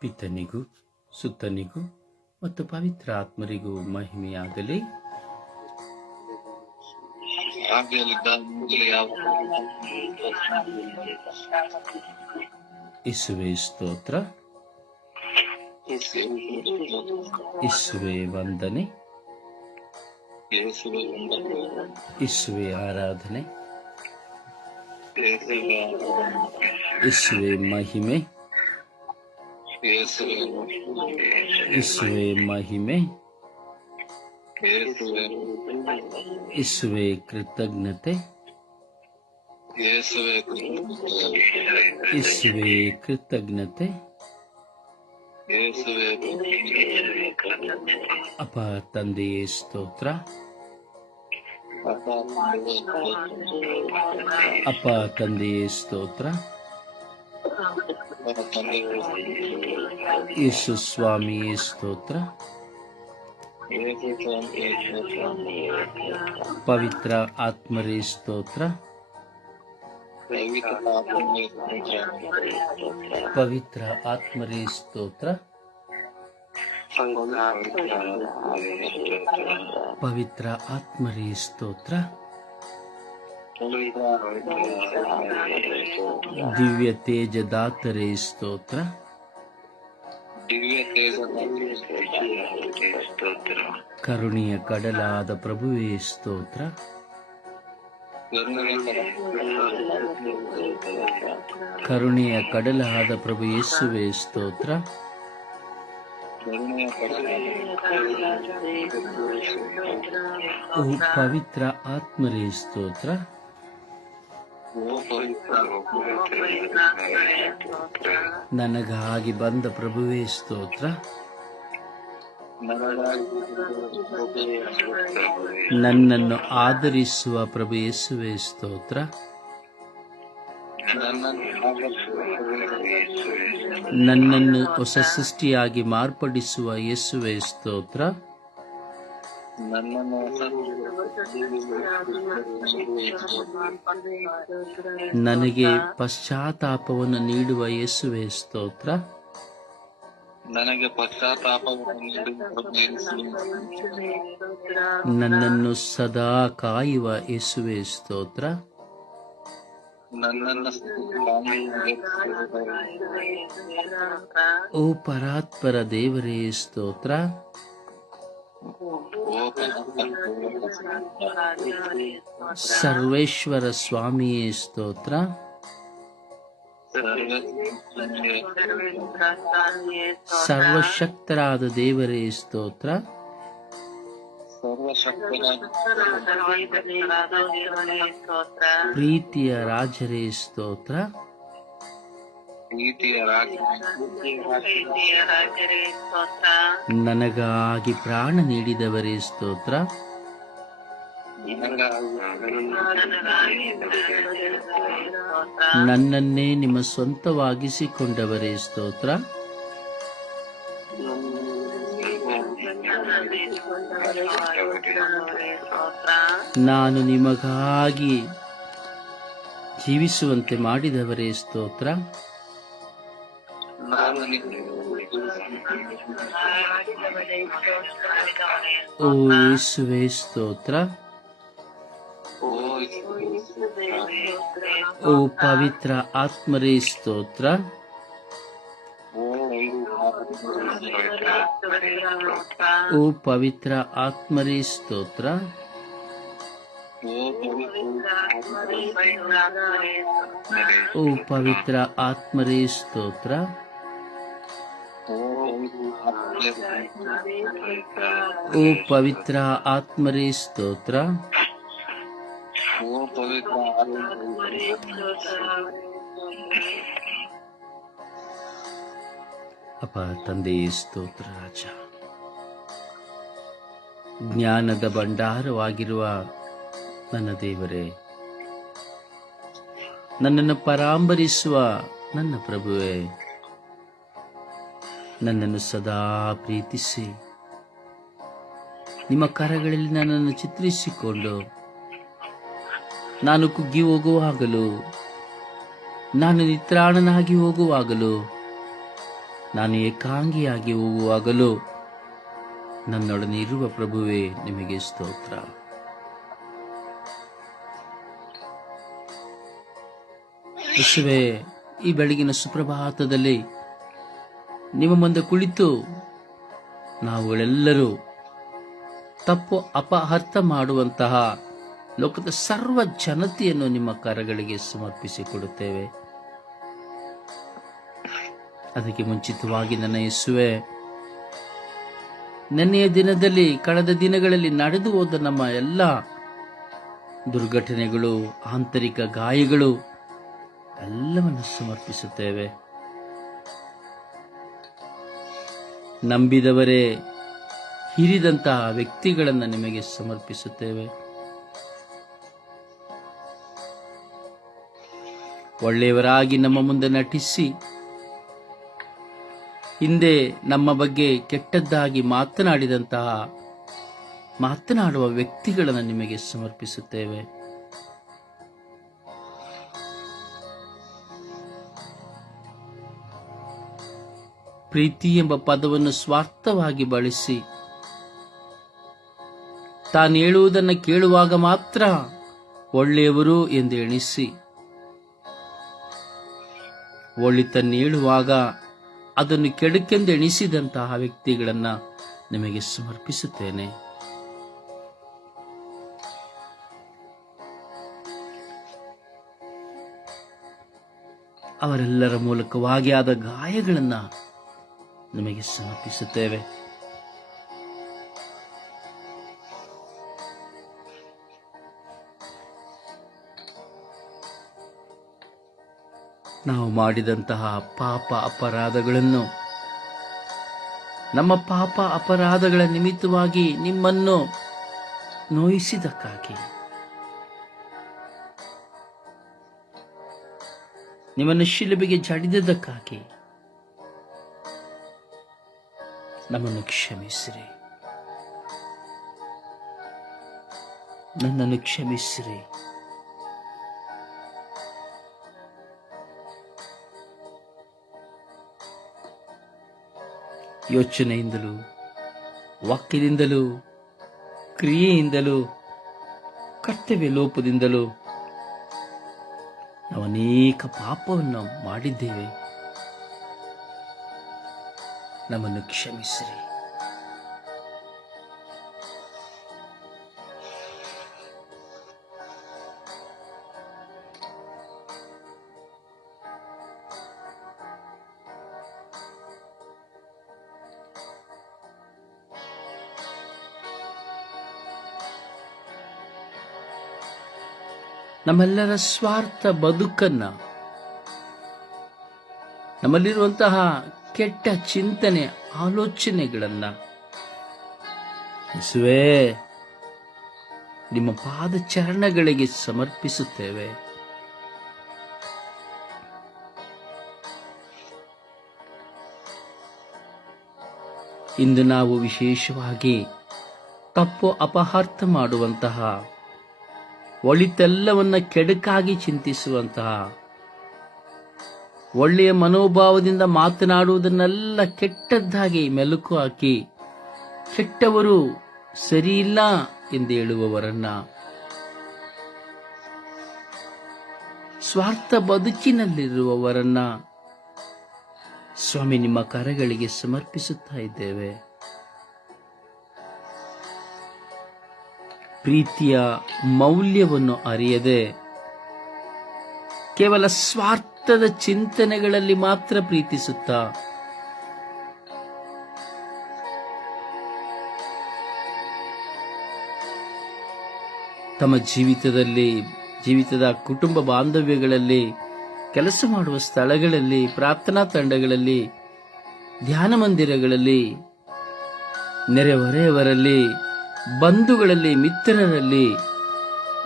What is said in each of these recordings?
ಪಿತನಿಗೂ ಸುತ್ತನಿಗೂ ಮತ್ತು ಪವಿತ್ರ ಆತ್ಮರಿಗೂ ಮಹಿಮೆಯಾಗಲಿ. ಯೇಸುವೇ ಸ್ತೋತ್ರ, ಯೇಸುವೇ ವಂದನೆ, ಯೇಸುವೇ ಆರಾಧನೆ, ಯೇಸುವೇ ಮಹಿಮೆ, ಯೇಸುವೇ ಮಹಿಮೆ, ಯೇಸುವೇ ಕೃತಜ್ಞತೆ, ಯೇಸುವೇ ಕೃತಜ್ಞತೆ. ಅಪ್ಪ ತಂದೆಯೇ ಸ್ತೋತ್ರ, ಅಪ್ಪ ತಂದೆಯೇ ಸ್ತೋತ್ರ, ಯೇಸು ಸ್ವಾಮಿಯೇ ಸ್ತೋತ್ರ, ಪವಿತ್ರ ಆತ್ಮರೇ ಸ್ತೋತ್ರ, ಪವಿತ್ರ ಆತ್ಮರೇ ಸ್ತೋತ್ರ, ಪವಿತ್ರ ಆತ್ಮರೇ ಸ್ತೋತ್ರ, ದಿವ್ಯ ತೇಜದಾತರೇ ಸ್ತೋತ್ರ, ಕರುಣೆಯ ಕಡಲಾದ ಪ್ರಭುವೇ ಸ್ತೋತ್ರ, ಕರುಣೆಯ ಕಡಲಾದ ಪ್ರಭು ಯೇಸುವೇ ಸ್ತೋತ್ರ, ಓ ಪವಿತ್ರ ಆತ್ಮರೇ ಸ್ತೋತ್ರ, ನನಗಾಗಿ ಬಂದ ಪ್ರಭುವೇ ಸ್ತೋತ್ರ, ನನ್ನನ್ನು ಆದರಿಸುವ ಪ್ರಭು ಯೇಸುವೇ ಸ್ತೋತ್ರ, ನನ್ನನ್ನು ಹೊಸ ಸೃಷ್ಟಿಯಾಗಿ ಮಾರ್ಪಡಿಸುವ ಯೇಸುವೇ ಸ್ತೋತ್ರ, ನನಗೆ ಪಶ್ಚಾತ್ತಾಪವನ್ನು ನೀಡುವ ಯೇಸುವೇ ಸ್ತೋತ್ರ, ನನ್ನನ್ನು ಸದಾ ಕಾಯುವ ಯೇಸುವೇ ಸ್ತೋತ್ರ, ಓ ಪರಾತ್ಪರ ದೇವರೇ ಸ್ತೋತ್ರ, ಸರ್ವೇಶ್ವರ ಸ್ವಾಮಿಯೇ ಸ್ತೋತ್ರ, ಸರ್ವಶಕ್ತರಾದ ದೇವರೇ ಸ್ತೋತ್ರ, ಪ್ರೀತಿಯ ರಾಜರೇ ಸ್ತೋತ್ರ, ನನಗಾಗಿ ಪ್ರಾಣ ನೀಡಿದವರೇ ಸ್ತೋತ್ರ, ನನ್ನನ್ನೇ ನಿಮ್ಮ ಸ್ವಂತವಾಗಿಸಿಕೊಂಡವರೇ ಸ್ತೋತ್ರ, ನಾನು ನಿಮಗಾಗಿ ಜೀವಿಸುವಂತೆ ಮಾಡಿದವರೇ ಸ್ತೋತ್ರ, ಓ ಯೇಸುವೇ ಸ್ತೋತ್ರ, ಓ ಪವಿತ್ರ ಆತ್ಮರೇ ಸ್ತೋತ್ರ, ಓ ಪವಿತ್ರ ಆತ್ಮರೇ ಸ್ತೋತ್ರ, ಓ ಪವಿತ್ರ ಆತ್ಮರೇ ಸ್ತೋತ್ರ, ಓ ಪವಿತ್ರ ಆತ್ಮರೇ ಸ್ತೋತ್ರ, ಅಪ್ಪ ತಂದೆಯೇ ಸ್ತೋತ್ರ ರಾಜ. ಜ್ಞಾನದ ಭಂಡಾರವಾಗಿರುವ ನನ್ನ ದೇವರೇ, ನನ್ನನ್ನು ಪರಾಂಬರಿಸುವ ನನ್ನ ಪ್ರಭುವೇ, ನನ್ನನ್ನು ಸದಾ ಪ್ರೀತಿಸಿ ನಿಮ್ಮ ಕರಗಳಲ್ಲಿ ನನ್ನನ್ನು ಚಿತ್ರಿಸಿಕೊಂಡು ನಾನು ಕುಗ್ಗಿ ಹೋಗುವಾಗಲೂ, ನಾನು ನಿತ್ರಾಣನಾಗಿ ಹೋಗುವಾಗಲೂ ನಾನು ಏಕಾಂಗಿಯಾಗಿ ಹೋಗುವಾಗಲೂ ನನ್ನೊಡನೆ ಇರುವ ಪ್ರಭುವೇ ನಿಮಗೆ ಸ್ತೋತ್ರ. ಯೇಸುವೇ, ಈ ಬೆಳಗಿನ ಸುಪ್ರಭಾತದಲ್ಲಿ ನಿಮ್ಮ ಮುಂದೆ ಕುಳಿತು ನಾವುಗಳೆಲ್ಲರೂ ತಪ್ಪು ಅಪಅರ್ಥ ಮಾಡುವಂತಹ ಲೋಕದ ಸರ್ವ ಜನತೆಯನ್ನು ನಿಮ್ಮ ಕರಗಳಿಗೆ ಸಮರ್ಪಿಸಿಕೊಡುತ್ತೇವೆ. ಅದಕ್ಕೆ ಮುಂಚಿತವಾಗಿ ನನ್ನ ಯೇಸುವೆ, ನೆನ್ನೆಯ ದಿನದಲ್ಲಿ, ಕಳೆದ ದಿನಗಳಲ್ಲಿ ನಡೆದು ಹೋದ ನಮ್ಮ ಎಲ್ಲ ದುರ್ಘಟನೆಗಳು, ಆಂತರಿಕ ಗಾಯಗಳು ಎಲ್ಲವನ್ನು ಸಮರ್ಪಿಸುತ್ತೇವೆ. ನಂಬಿದವರೇ ಹಿರಿದಂತಹ ವ್ಯಕ್ತಿಗಳನ್ನು ನಿಮಗೆ ಸಮರ್ಪಿಸುತ್ತೇವೆ. ಒಳ್ಳೆಯವರಾಗಿ ನಮ್ಮ ಮುಂದೆ ನಟಿಸಿ ಹಿಂದೆ ನಮ್ಮ ಬಗ್ಗೆ ಕೆಟ್ಟದ್ದಾಗಿ ಮಾತನಾಡುವ ವ್ಯಕ್ತಿಗಳನ್ನು ನಿಮಗೆ ಸಮರ್ಪಿಸುತ್ತೇವೆ. ಪ್ರೀತಿ ಎಂಬ ಪದವನ್ನು ಸ್ವಾರ್ಥವಾಗಿ ಬಳಸಿ ತಾನು ಹೇಳುವುದನ್ನು ಕೇಳುವಾಗ ಮಾತ್ರ ಒಳ್ಳೆಯವರು ಎಂದು ಎಣಿಸಿ, ಒಳಿತನ್ನು ಹೇಳುವಾಗ ಅದನ್ನು ಕೆಡುಕೆಂದು ಎಣಿಸಿದಂತಹ ವ್ಯಕ್ತಿಗಳನ್ನು ನಿಮಗೆ ಸಮರ್ಪಿಸುತ್ತೇನೆ. ಅವರೆಲ್ಲರ ಮೂಲಕವಾಗಿ ಆದ ಗಾಯಗಳನ್ನು ನಿಮಗೆ ಸಮರ್ಪಿಸುತ್ತೇವೆ. ನಾವು ಮಾಡಿದಂತಹ ಪಾಪ ಅಪರಾಧಗಳನ್ನು, ನಮ್ಮ ಪಾಪ ಅಪರಾಧಗಳ ನಿಮಿತ್ತವಾಗಿ ನಿಮ್ಮನ್ನು ನೋಯಿಸಿದಕ್ಕಾಗಿ, ನಿಮ್ಮನ್ನು ಶಿಲುಬೆಗೆ ಜಡಿದಕ್ಕಾಗಿ ನಮ್ಮನ್ನು ಕ್ಷಮಿಸಿರಿ. ನನ್ನನ್ನು ಕ್ಷಮಿಸಿರಿ. ಯೋಚನೆಯಿಂದಲೂ, ವಾಕ್ಯದಿಂದಲೂ, ಕ್ರಿಯೆಯಿಂದಲೂ, ಕರ್ತವ್ಯ ಲೋಪದಿಂದಲೂ ನಾವು ಅನೇಕ ಪಾಪವನ್ನು ಮಾಡಿದ್ದೇವೆ. ನಮ್ಮನ್ನು ಕ್ಷಮಿಸಿರಿ. ನಮ್ಮೆಲ್ಲರ ಸ್ವಾರ್ಥ ಬದುಕನ್ನ, ನಮ್ಮಲ್ಲಿರುವಂತಹ ಕೆಟ್ಟ ಚಿಂತನೆ, ಆಲೋಚನೆಗಳನ್ನ ಯೇಸುವೇ ನಿಮ್ಮ ಪಾದಚರಣಗಳಿಗೆ ಸಮರ್ಪಿಸುತ್ತೇವೆ. ಇಂದು ನಾವು ವಿಶೇಷವಾಗಿ ತಪ್ಪು ಅಪಹಾರ್ಥ ಮಾಡುವಂತಹ, ಒಳಿತೆಲ್ಲವನ್ನ ಕೆಡುಕಾಗಿ ಚಿಂತಿಸುವಂತಹ, ಒಳ್ಳೆಯ ಮನೋಭಾವದಿಂದ ಮಾತನಾಡುವುದನ್ನೆಲ್ಲ ಕೆಟ್ಟದ್ದಾಗಿ ಮೆಲುಕು ಹಾಕಿ ಕೆಟ್ಟವರು ಸರಿಯಿಲ್ಲ ಎಂದು ಹೇಳುವವರನ್ನ, ಸ್ವಾರ್ಥ ಬದುಕಿನಲ್ಲಿರುವವರನ್ನ ಸ್ವಾಮಿ ನಿಮ್ಮ ಕರಗಳಿಗೆ ಸಮರ್ಪಿಸುತ್ತಾ ಇದ್ದೇವೆ. ಪ್ರೀತಿಯ ಮೌಲ್ಯವನ್ನು ಅರಿಯದೆ ಕೇವಲ ಸ್ವಾರ್ಥದ ಚಿಂತನೆಗಳಲ್ಲಿ ಮಾತ್ರ ಪ್ರೀತಿಸುತ್ತಾ, ತಮ್ಮ ಜೀವಿತದ ಕುಟುಂಬ ಬಾಂಧವ್ಯಗಳಲ್ಲಿ, ಕೆಲಸ ಮಾಡುವ ಸ್ಥಳಗಳಲ್ಲಿ, ಪ್ರಾರ್ಥನಾ ತಂಡಗಳಲ್ಲಿ, ಧ್ಯಾನ ಮಂದಿರಗಳಲ್ಲಿ, ನೆರೆಹೊರೆಯವರಲ್ಲಿ, ಬಂಧುಗಳಲ್ಲಿ, ಮಿತ್ರರಲ್ಲಿ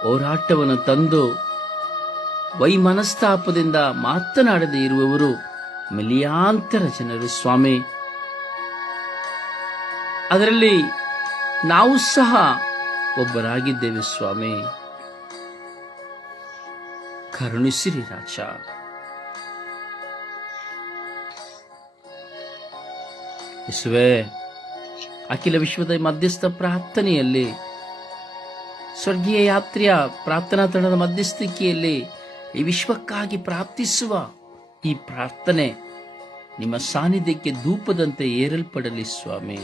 ಹೋರಾಟವನ್ನು ತಂದು ವೈಮನಸ್ತಾಪದಿಂದ ಮಾತನಾಡದೇ ಇರುವವರು ಮಿಲಿಯಾಂತರ ಜನರು ಸ್ವಾಮಿ. ಅದರಲ್ಲಿ ನಾವು ಸಹ ಒಬ್ಬರಾಗಿದ್ದೇವೆ ಸ್ವಾಮಿ. ಕರುಣಿಸಿರಿ ರಾಜ. ಯೇಸುವೇ, ಅಖಿಲ ವಿಶ್ವದ ಮಧ್ಯಸ್ಥ ಪ್ರಾರ್ಥನೆಯಲ್ಲಿ, ಸ್ವರ್ಗೀಯ ಯಾತ್ರೆಯ ಪ್ರಾರ್ಥನಾ ತಂಡದ ಮಧ್ಯಸ್ಥಿಕೆಯಲ್ಲಿ ಈ ವಿಶ್ವಕ್ಕಾಗಿ ಪ್ರಾರ್ಥಿಸುವ ಈ ಪ್ರಾರ್ಥನೆ ನಿಮ್ಮ ಸಾನ್ನಿಧ್ಯಕ್ಕೆ ಧೂಪದಂತೆ ಏರಲ್ಪಡಲಿ ಸ್ವಾಮಿ.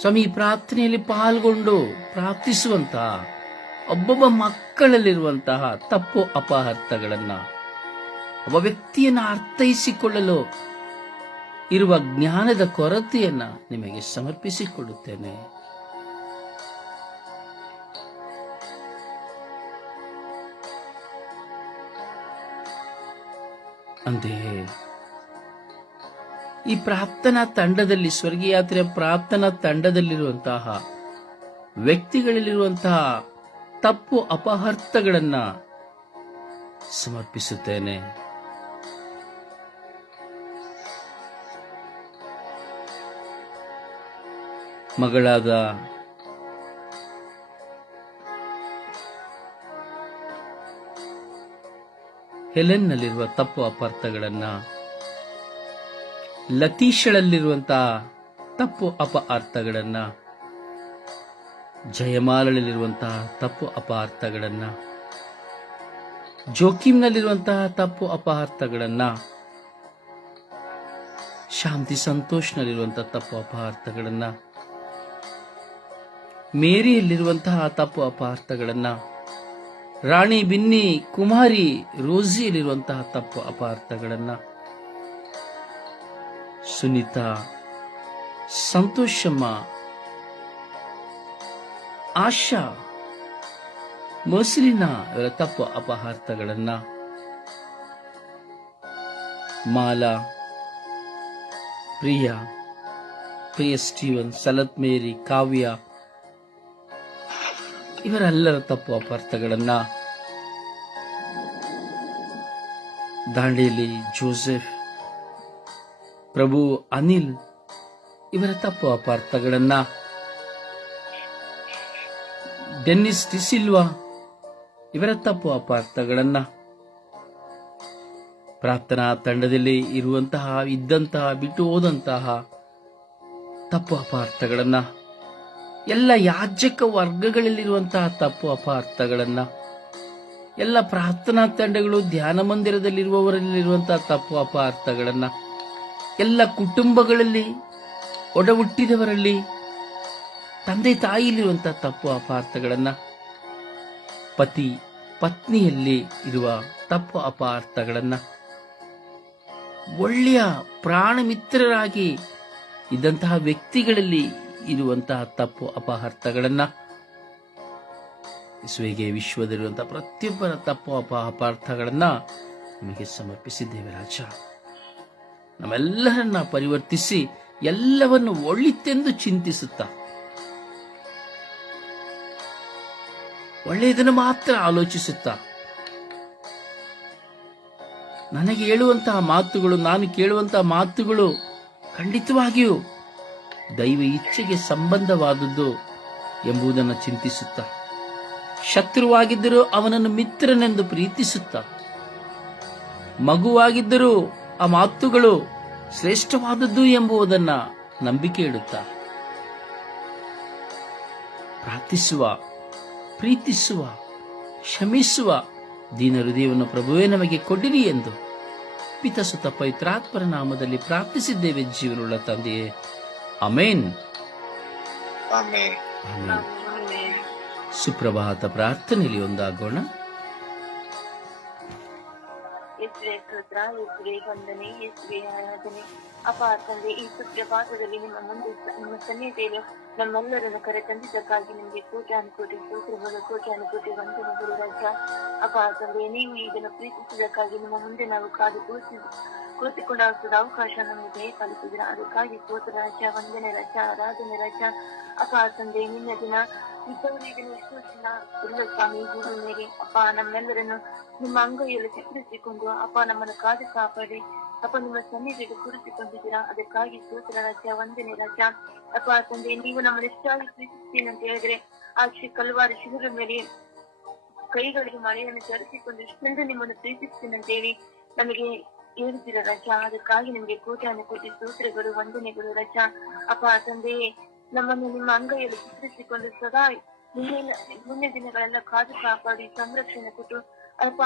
ಸ್ವಾಮಿ, ಈ ಪ್ರಾರ್ಥನೆಯಲ್ಲಿ ಪಾಲ್ಗೊಂಡು ಪ್ರಾರ್ಥಿಸುವಂತಹ ಒಬ್ಬೊಬ್ಬ ಮಕ್ಕಳಲ್ಲಿರುವಂತಹ ತಪ್ಪು ಅಪಹರ್ತಗಳನ್ನ, ಒಬ್ಬ ವ್ಯಕ್ತಿಯನ್ನು ಅರ್ಥೈಸಿಕೊಳ್ಳಲು ಇರುವ ಜ್ಞಾನದ ಕೊರತೆಯನ್ನ ನಿಮಗೆ ಸಮರ್ಪಿಸಿಕೊಳ್ಳುತ್ತೇನೆ. ಅಂತೆಯೇ ಈ ಪ್ರಾರ್ಥನಾ ತಂಡದಲ್ಲಿ, ಸ್ವರ್ಗೀಯ ಯಾತ್ರೆಯ ಪ್ರಾರ್ಥನಾ ತಂಡದಲ್ಲಿರುವಂತಹ ವ್ಯಕ್ತಿಗಳಲ್ಲಿರುವಂತಹ ತಪ್ಪು ಅಪಹರ್ತಗಳನ್ನ ಸಮರ್ಪಿಸುತ್ತೇನೆ. ಮಗಳಾದ ಹೆಲೆನ್ನಲ್ಲಿರುವ ತಪ್ಪು ಅಪಾರ್ಥಗಳನ್ನ, ಲತೀಶಳಲ್ಲಿರುವಂತಹ ತಪ್ಪು ಅಪಾರ್ಥಗಳನ್ನ, ಜಯಮಾಲಲ್ಲಿರುವಂತಹ ತಪ್ಪು ಅಪಾರ್ಥಗಳನ್ನ, ಜೋಕಿಮ್ನಲ್ಲಿರುವಂತಹ ತಪ್ಪು ಅಪಾರ್ಥಗಳನ್ನ, ಶಾಂತಿ ಸಂತೋಷ್ನಲ್ಲಿರುವಂತಹ ತಪ್ಪು ಅಪಾರ್ಥಗಳನ್ನ, ಮೇರಿಯಲ್ಲಿರುವಂತಹ ತಪ್ಪು ಅಪಾರ್ಥಗಳನ್ನ, ರಾಣಿ ಬಿನ್ನಿ ಕುಮಾರಿ ರೋಸಿಯಲ್ಲಿರುವಂತಹ ತಪ್ಪು ಅಪಾರ್ಥಗಳನ್ನ, ಸುನೀತಾ, ಸಂತೋಷಮ್ಮ, ಆಶಾ, ಮೊಸಲಿನಾ ಇವರ ತಪ್ಪು ಅಪಹಾರ್ತಗಳನ್ನ, ಮಾಲಾ, ಪ್ರಿಯಾ, ಸ್ಟೀವನ್, ಸಲತ್ ಮೇರಿ, ಕಾವ್ಯ ಇವರೆಲ್ಲರ ತಪ್ಪು ಅಪಾರ್ಥಗಳನ್ನ, ದಾಂಡೇಲಿ ಜೋಸೆಫ್, ಪ್ರಭು ಅನಿಲ್ ಇವರ ತಪ್ಪು ಅಪಾರ್ಥಗಳನ್ನ, ಡೆನ್ನಿಸ್ ಡಿಸಿಲ್ವಾ ಇವರ ತಪ್ಪು ಅಪಾರ್ಥಗಳನ್ನ, ಪ್ರಾರ್ಥನಾ ತಂಡದಲ್ಲಿ ಇದ್ದಂತಹ ಬಿಟ್ಟು ಹೋದಂತಹ ತಪ್ಪು ಅಪಾರ್ಥಗಳನ್ನ, ಎಲ್ಲ ಯಾಜಕ ವರ್ಗಗಳಲ್ಲಿರುವಂತಹ ತಪ್ಪು ಅಪಾರ್ಥಗಳನ್ನ, ಎಲ್ಲ ಪ್ರಾರ್ಥನಾ ತಂಡಗಳು ಧ್ಯಾನ ಮಂದಿರದಲ್ಲಿರುವವರಲ್ಲಿರುವಂತಹ ತಪ್ಪು ಅಪಾರ್ಥಗಳನ್ನ, ಎಲ್ಲ ಕುಟುಂಬಗಳಲ್ಲಿ ಒಡ ಹುಟ್ಟಿದವರಲ್ಲಿ ತಂದೆ ತಾಯಿಯಲ್ಲಿರುವಂತಹ ತಪ್ಪು ಅಪಾರ್ಥಗಳನ್ನ, ಪತಿ ಪತ್ನಿಯಲ್ಲಿ ಇರುವ ತಪ್ಪು ಅಪಾರ್ಥಗಳನ್ನ, ಒಳ್ಳೆಯ ಪ್ರಾಣ ಮಿತ್ರರಾಗಿ ಇದ್ದಂತಹ ವ್ಯಕ್ತಿಗಳಲ್ಲಿ ಇರುವಂತಹ ತಪ್ಪು ಅಪಹಾರ್ತಗಳನ್ನ, ಯೇಸುವಿಗೆ ವಿಶ್ವದಲ್ಲಿರುವಂತಹ ಪ್ರತಿಯೊಬ್ಬರ ತಪ್ಪು ಅಪಹಾರ್ಥಗಳನ್ನ ನಿಮಗೆ ಸಮರ್ಪಿಸಿದ್ದೇವೆ ರಾಜ. ನಮ್ಮೆಲ್ಲರನ್ನ ಪರಿವರ್ತಿಸಿ ಎಲ್ಲವನ್ನು ಒಳಿತೆಂದು ಚಿಂತಿಸುತ್ತಾ ಒಳ್ಳೆಯದನ್ನು ಮಾತ್ರ ಆಲೋಚಿಸುತ್ತಾ, ನನಗೆ ಹೇಳುವಂತಹ ಮಾತುಗಳು, ನಾನು ಕೇಳುವಂತಹ ಮಾತುಗಳು ಖಂಡಿತವಾಗಿಯೂ ದೈವ ಇಚ್ಛೆಗೆ ಸಂಬಂಧವಾದದ್ದು ಎಂಬುದನ್ನು ಚಿಂತಿಸುತ್ತಾ, ಶತ್ರುವಾಗಿದ್ದರೂ ಅವನನ್ನು ಮಿತ್ರನೆಂದು ಪ್ರೀತಿಸುತ್ತಾ, ಮಗುವಾಗಿದ್ದರೂ ಆ ಮಾತುಗಳು ಶ್ರೇಷ್ಠವಾದದ್ದು ಎಂಬುದನ್ನು ನಂಬಿಕೆ ಇಡುತ್ತಾ, ಪ್ರಾರ್ಥಿಸುವ, ಪ್ರೀತಿಸುವ, ಕ್ಷಮಿಸುವ ದೀನ ಹೃದಯವನ್ನು ಪ್ರಭುವೇ ನಮಗೆ ಕೊಡಿರಿ ಎಂದು ಪಿತಸುತ ಪವಿತ್ರಾತ್ಮರ ನಾಮದಲ್ಲಿ ಪ್ರಾರ್ಥಿಸಿದ್ದೇವೆ ಜೀವನುಳ್ಳ ತಂದೆಯೇ, ಆಮೇನ್. ಸುಪ್ರಭಾತ ಪ್ರಾರ್ಥನೆಯಲ್ಲಿ ಒಂದಾಗೋಣ. ಯೇಸುವೆ ಸ್ತೋತ್ರ, ಯೇಸುವೆ ವಂದನೆ, ಯೇಸುವೆ ಆರಾಧನೆ. ಅಪ್ಪ ತಂದೆ, ಈ ಸುಪ್ರಭಾತದಲ್ಲಿ ನಿಮ್ಮ ಸನ್ನಿಧಿಯಲ್ಲಿ ನಮ್ಮೆಲ್ಲರನ್ನು ಕರೆ ತಂದಿದ್ದಕ್ಕಾಗಿ ನಿಮಗೆ ಕೋಟ್ಯಾನುಕೋಟಿ ಸ್ತೋತ್ರಗಳು, ಕೋಟ್ಯಾನುಕೋಟಿ ವಂದನೆಗಳು ರಾಜ. ಅಪ್ಪ ತಂದೆ, ನೀವು ಇದನ್ನು ಪ್ರೀತಿಸಿದ್ದಕ್ಕಾಗಿ ನಿಮ್ಮ ಮುಂದೆ ನಾವು ಕಾದು ಕೂತಿಕೊಂಡ ಅವಕಾಶ ನಮಗೆ ದಯಪಾಲಿಸಿದ್ರ, ಅದಕ್ಕಾಗಿ ಸ್ತೋತ್ರ ರಾಜ, ವಂದನೆ ರಾಜ, ಆರಾಧನೆ ರಾಜ. ಅಪ್ಪ ತಂದೆ, ನಿನ್ನ ದಿನ ಇದ್ದವರಿಗೆ ಎಷ್ಟೋ ದಿನ ಇಲ್ಲ ಸ್ವಾಮಿ ಭೂಮಿ ಮೇಲೆ. ಅಪ್ಪ ನಮ್ಮೆಲ್ಲರನ್ನು ನಿಮ್ಮ ಅಂಗೈಯಲ್ಲಿ ಚಿತ್ರಿಸಿಕೊಂಡು ಅಪ್ಪ ನಮ್ಮನ್ನು ಕಾದು ಕಾಪಾಡಿ ಅಪ್ಪ ನಿಮ್ಮ ಸನ್ನಿಧಿಗೆ ಕೂರಿಸಿಕೊಂಡಿದ್ದೀರಾ, ಅದಕ್ಕಾಗಿ ಸ್ತೋತ್ರ ರಾಜ, ವಂದನೆ ರಾಜ. ಅಪ್ಪ ತಂದೆ, ನೀವು ನಮ್ಮನ್ನು ಎಷ್ಟಾಗಿ ಪ್ರೀತಿಸ್ತೀನಿ ಅಂತ ಹೇಳಿದ್ರೆ ಆ ಕಲ್ವಾರಿ ಶಿಲುಬೆ ಮೇಲೆ ಕೈಗಳಿಗೆ ಮಳೆಯನ್ನು ಧರಿಸಿಕೊಂಡು ಇಷ್ಟೆಂದು ನಿಮ್ಮನ್ನು ಪ್ರೀತಿಸ್ತೀನಿ ಅಂತ ಹೇಳಿ ನಮಗೆ ಹೇಳಿದಿರ ರಜ. ಅದಕ್ಕಾಗಿ ನಿಮ್ಗೆ ಕೋಟಿ ಸ್ತೋತ್ರಗಳು, ವಂದನೆಗಳು ರಜ. ಅಪ್ಪ ತಂದೆಯೇ, ನಮ್ಮನ್ನು ನಿಮ್ಮ ಅಂಗೈಯಲ್ಲಿ ಚಿತ್ರಿಸಿಕೊಂಡು ಸದಾ ಮುಂದಿನ ದಿನಗಳೆಲ್ಲ ಕಾದು ಕಾಪಾಡಿ ಸಂರಕ್ಷಣೆ ಕೊಟ್ಟು ಅಪ್ಪ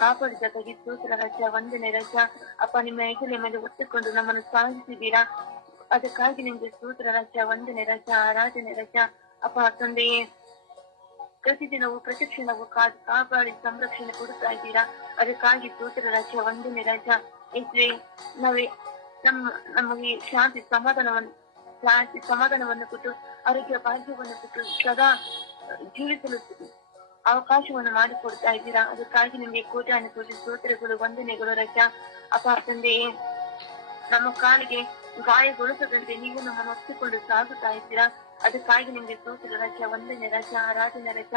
ಕಾಪಾಡಿದಕ್ಕಾಗಿ ಸ್ತೋತ್ರ ರಜ, ವಂದನೆ ರಜ. ಅಪ್ಪ ನಿಮ್ಮ ಹೆಗಲ ಮೇಲೆ ಹೊತ್ತುಕೊಂಡು ನಮ್ಮನ್ನು ಸಾಗಿಸಿದ್ದೀರಾ, ಅದಕ್ಕಾಗಿ ನಿಮ್ಗೆ ಸ್ತೋತ್ರ ರಜ, ವಂದನೆ ರಜ, ಆರಾಧನೆ ರಜ. ಅಪ್ಪ ತಂದೆಯೇ, ಪ್ರತಿದಿನವೂ ಪ್ರತಿಕ್ಷಣವೂ ಕಾಪಾಡಿ ಸಂರಕ್ಷಣೆ ಕೊಡುತ್ತಾ ಇದ್ದೀರಾ, ಅದಕ್ಕಾಗಿ ಸ್ತೋತ್ರ ರಜ, ವಂದನೆ ರಜ. ಇದ್ರೆ ನಾವೇ ನಮಗೆ ಶಾಂತಿ ಸಮಾಧಾನವನ್ನು ಕೊಟ್ಟು ಆರೋಗ್ಯ ಭಾಗ್ಯವನ್ನು ಕೊಟ್ಟು ಸದಾ ಜೀವಿಸಲು ಅವಕಾಶವನ್ನು ಮಾಡಿಕೊಡ್ತಾ ಇದ್ದೀರಾ, ಅದಕ್ಕಾಗಿ ನಿಮ್ಗೆ ಕೋಟಿ ಸ್ತೋತ್ರಗಳು, ವಂದನೆಗಳು ರಜ. ಅಪ್ಪ ತಂದೆಯೇ, ನಮ್ಮ ಕಾಲಿಗೆ ಗಾಯಗೊಳಿಸದಂತೆ ನೀವು ನಮ್ಮನ್ನು ಒತ್ತಿಕೊಂಡು ಸಾಗುತ್ತಾ ಇದ್ದೀರಾ, ಅದಕ್ಕಾಗಿ ನಿಮ್ಗೆ ಸ್ತೋತ್ರ ರಜ, ವಂದನೆ ರಜ, ಆರಾಧನೆ ರಜ.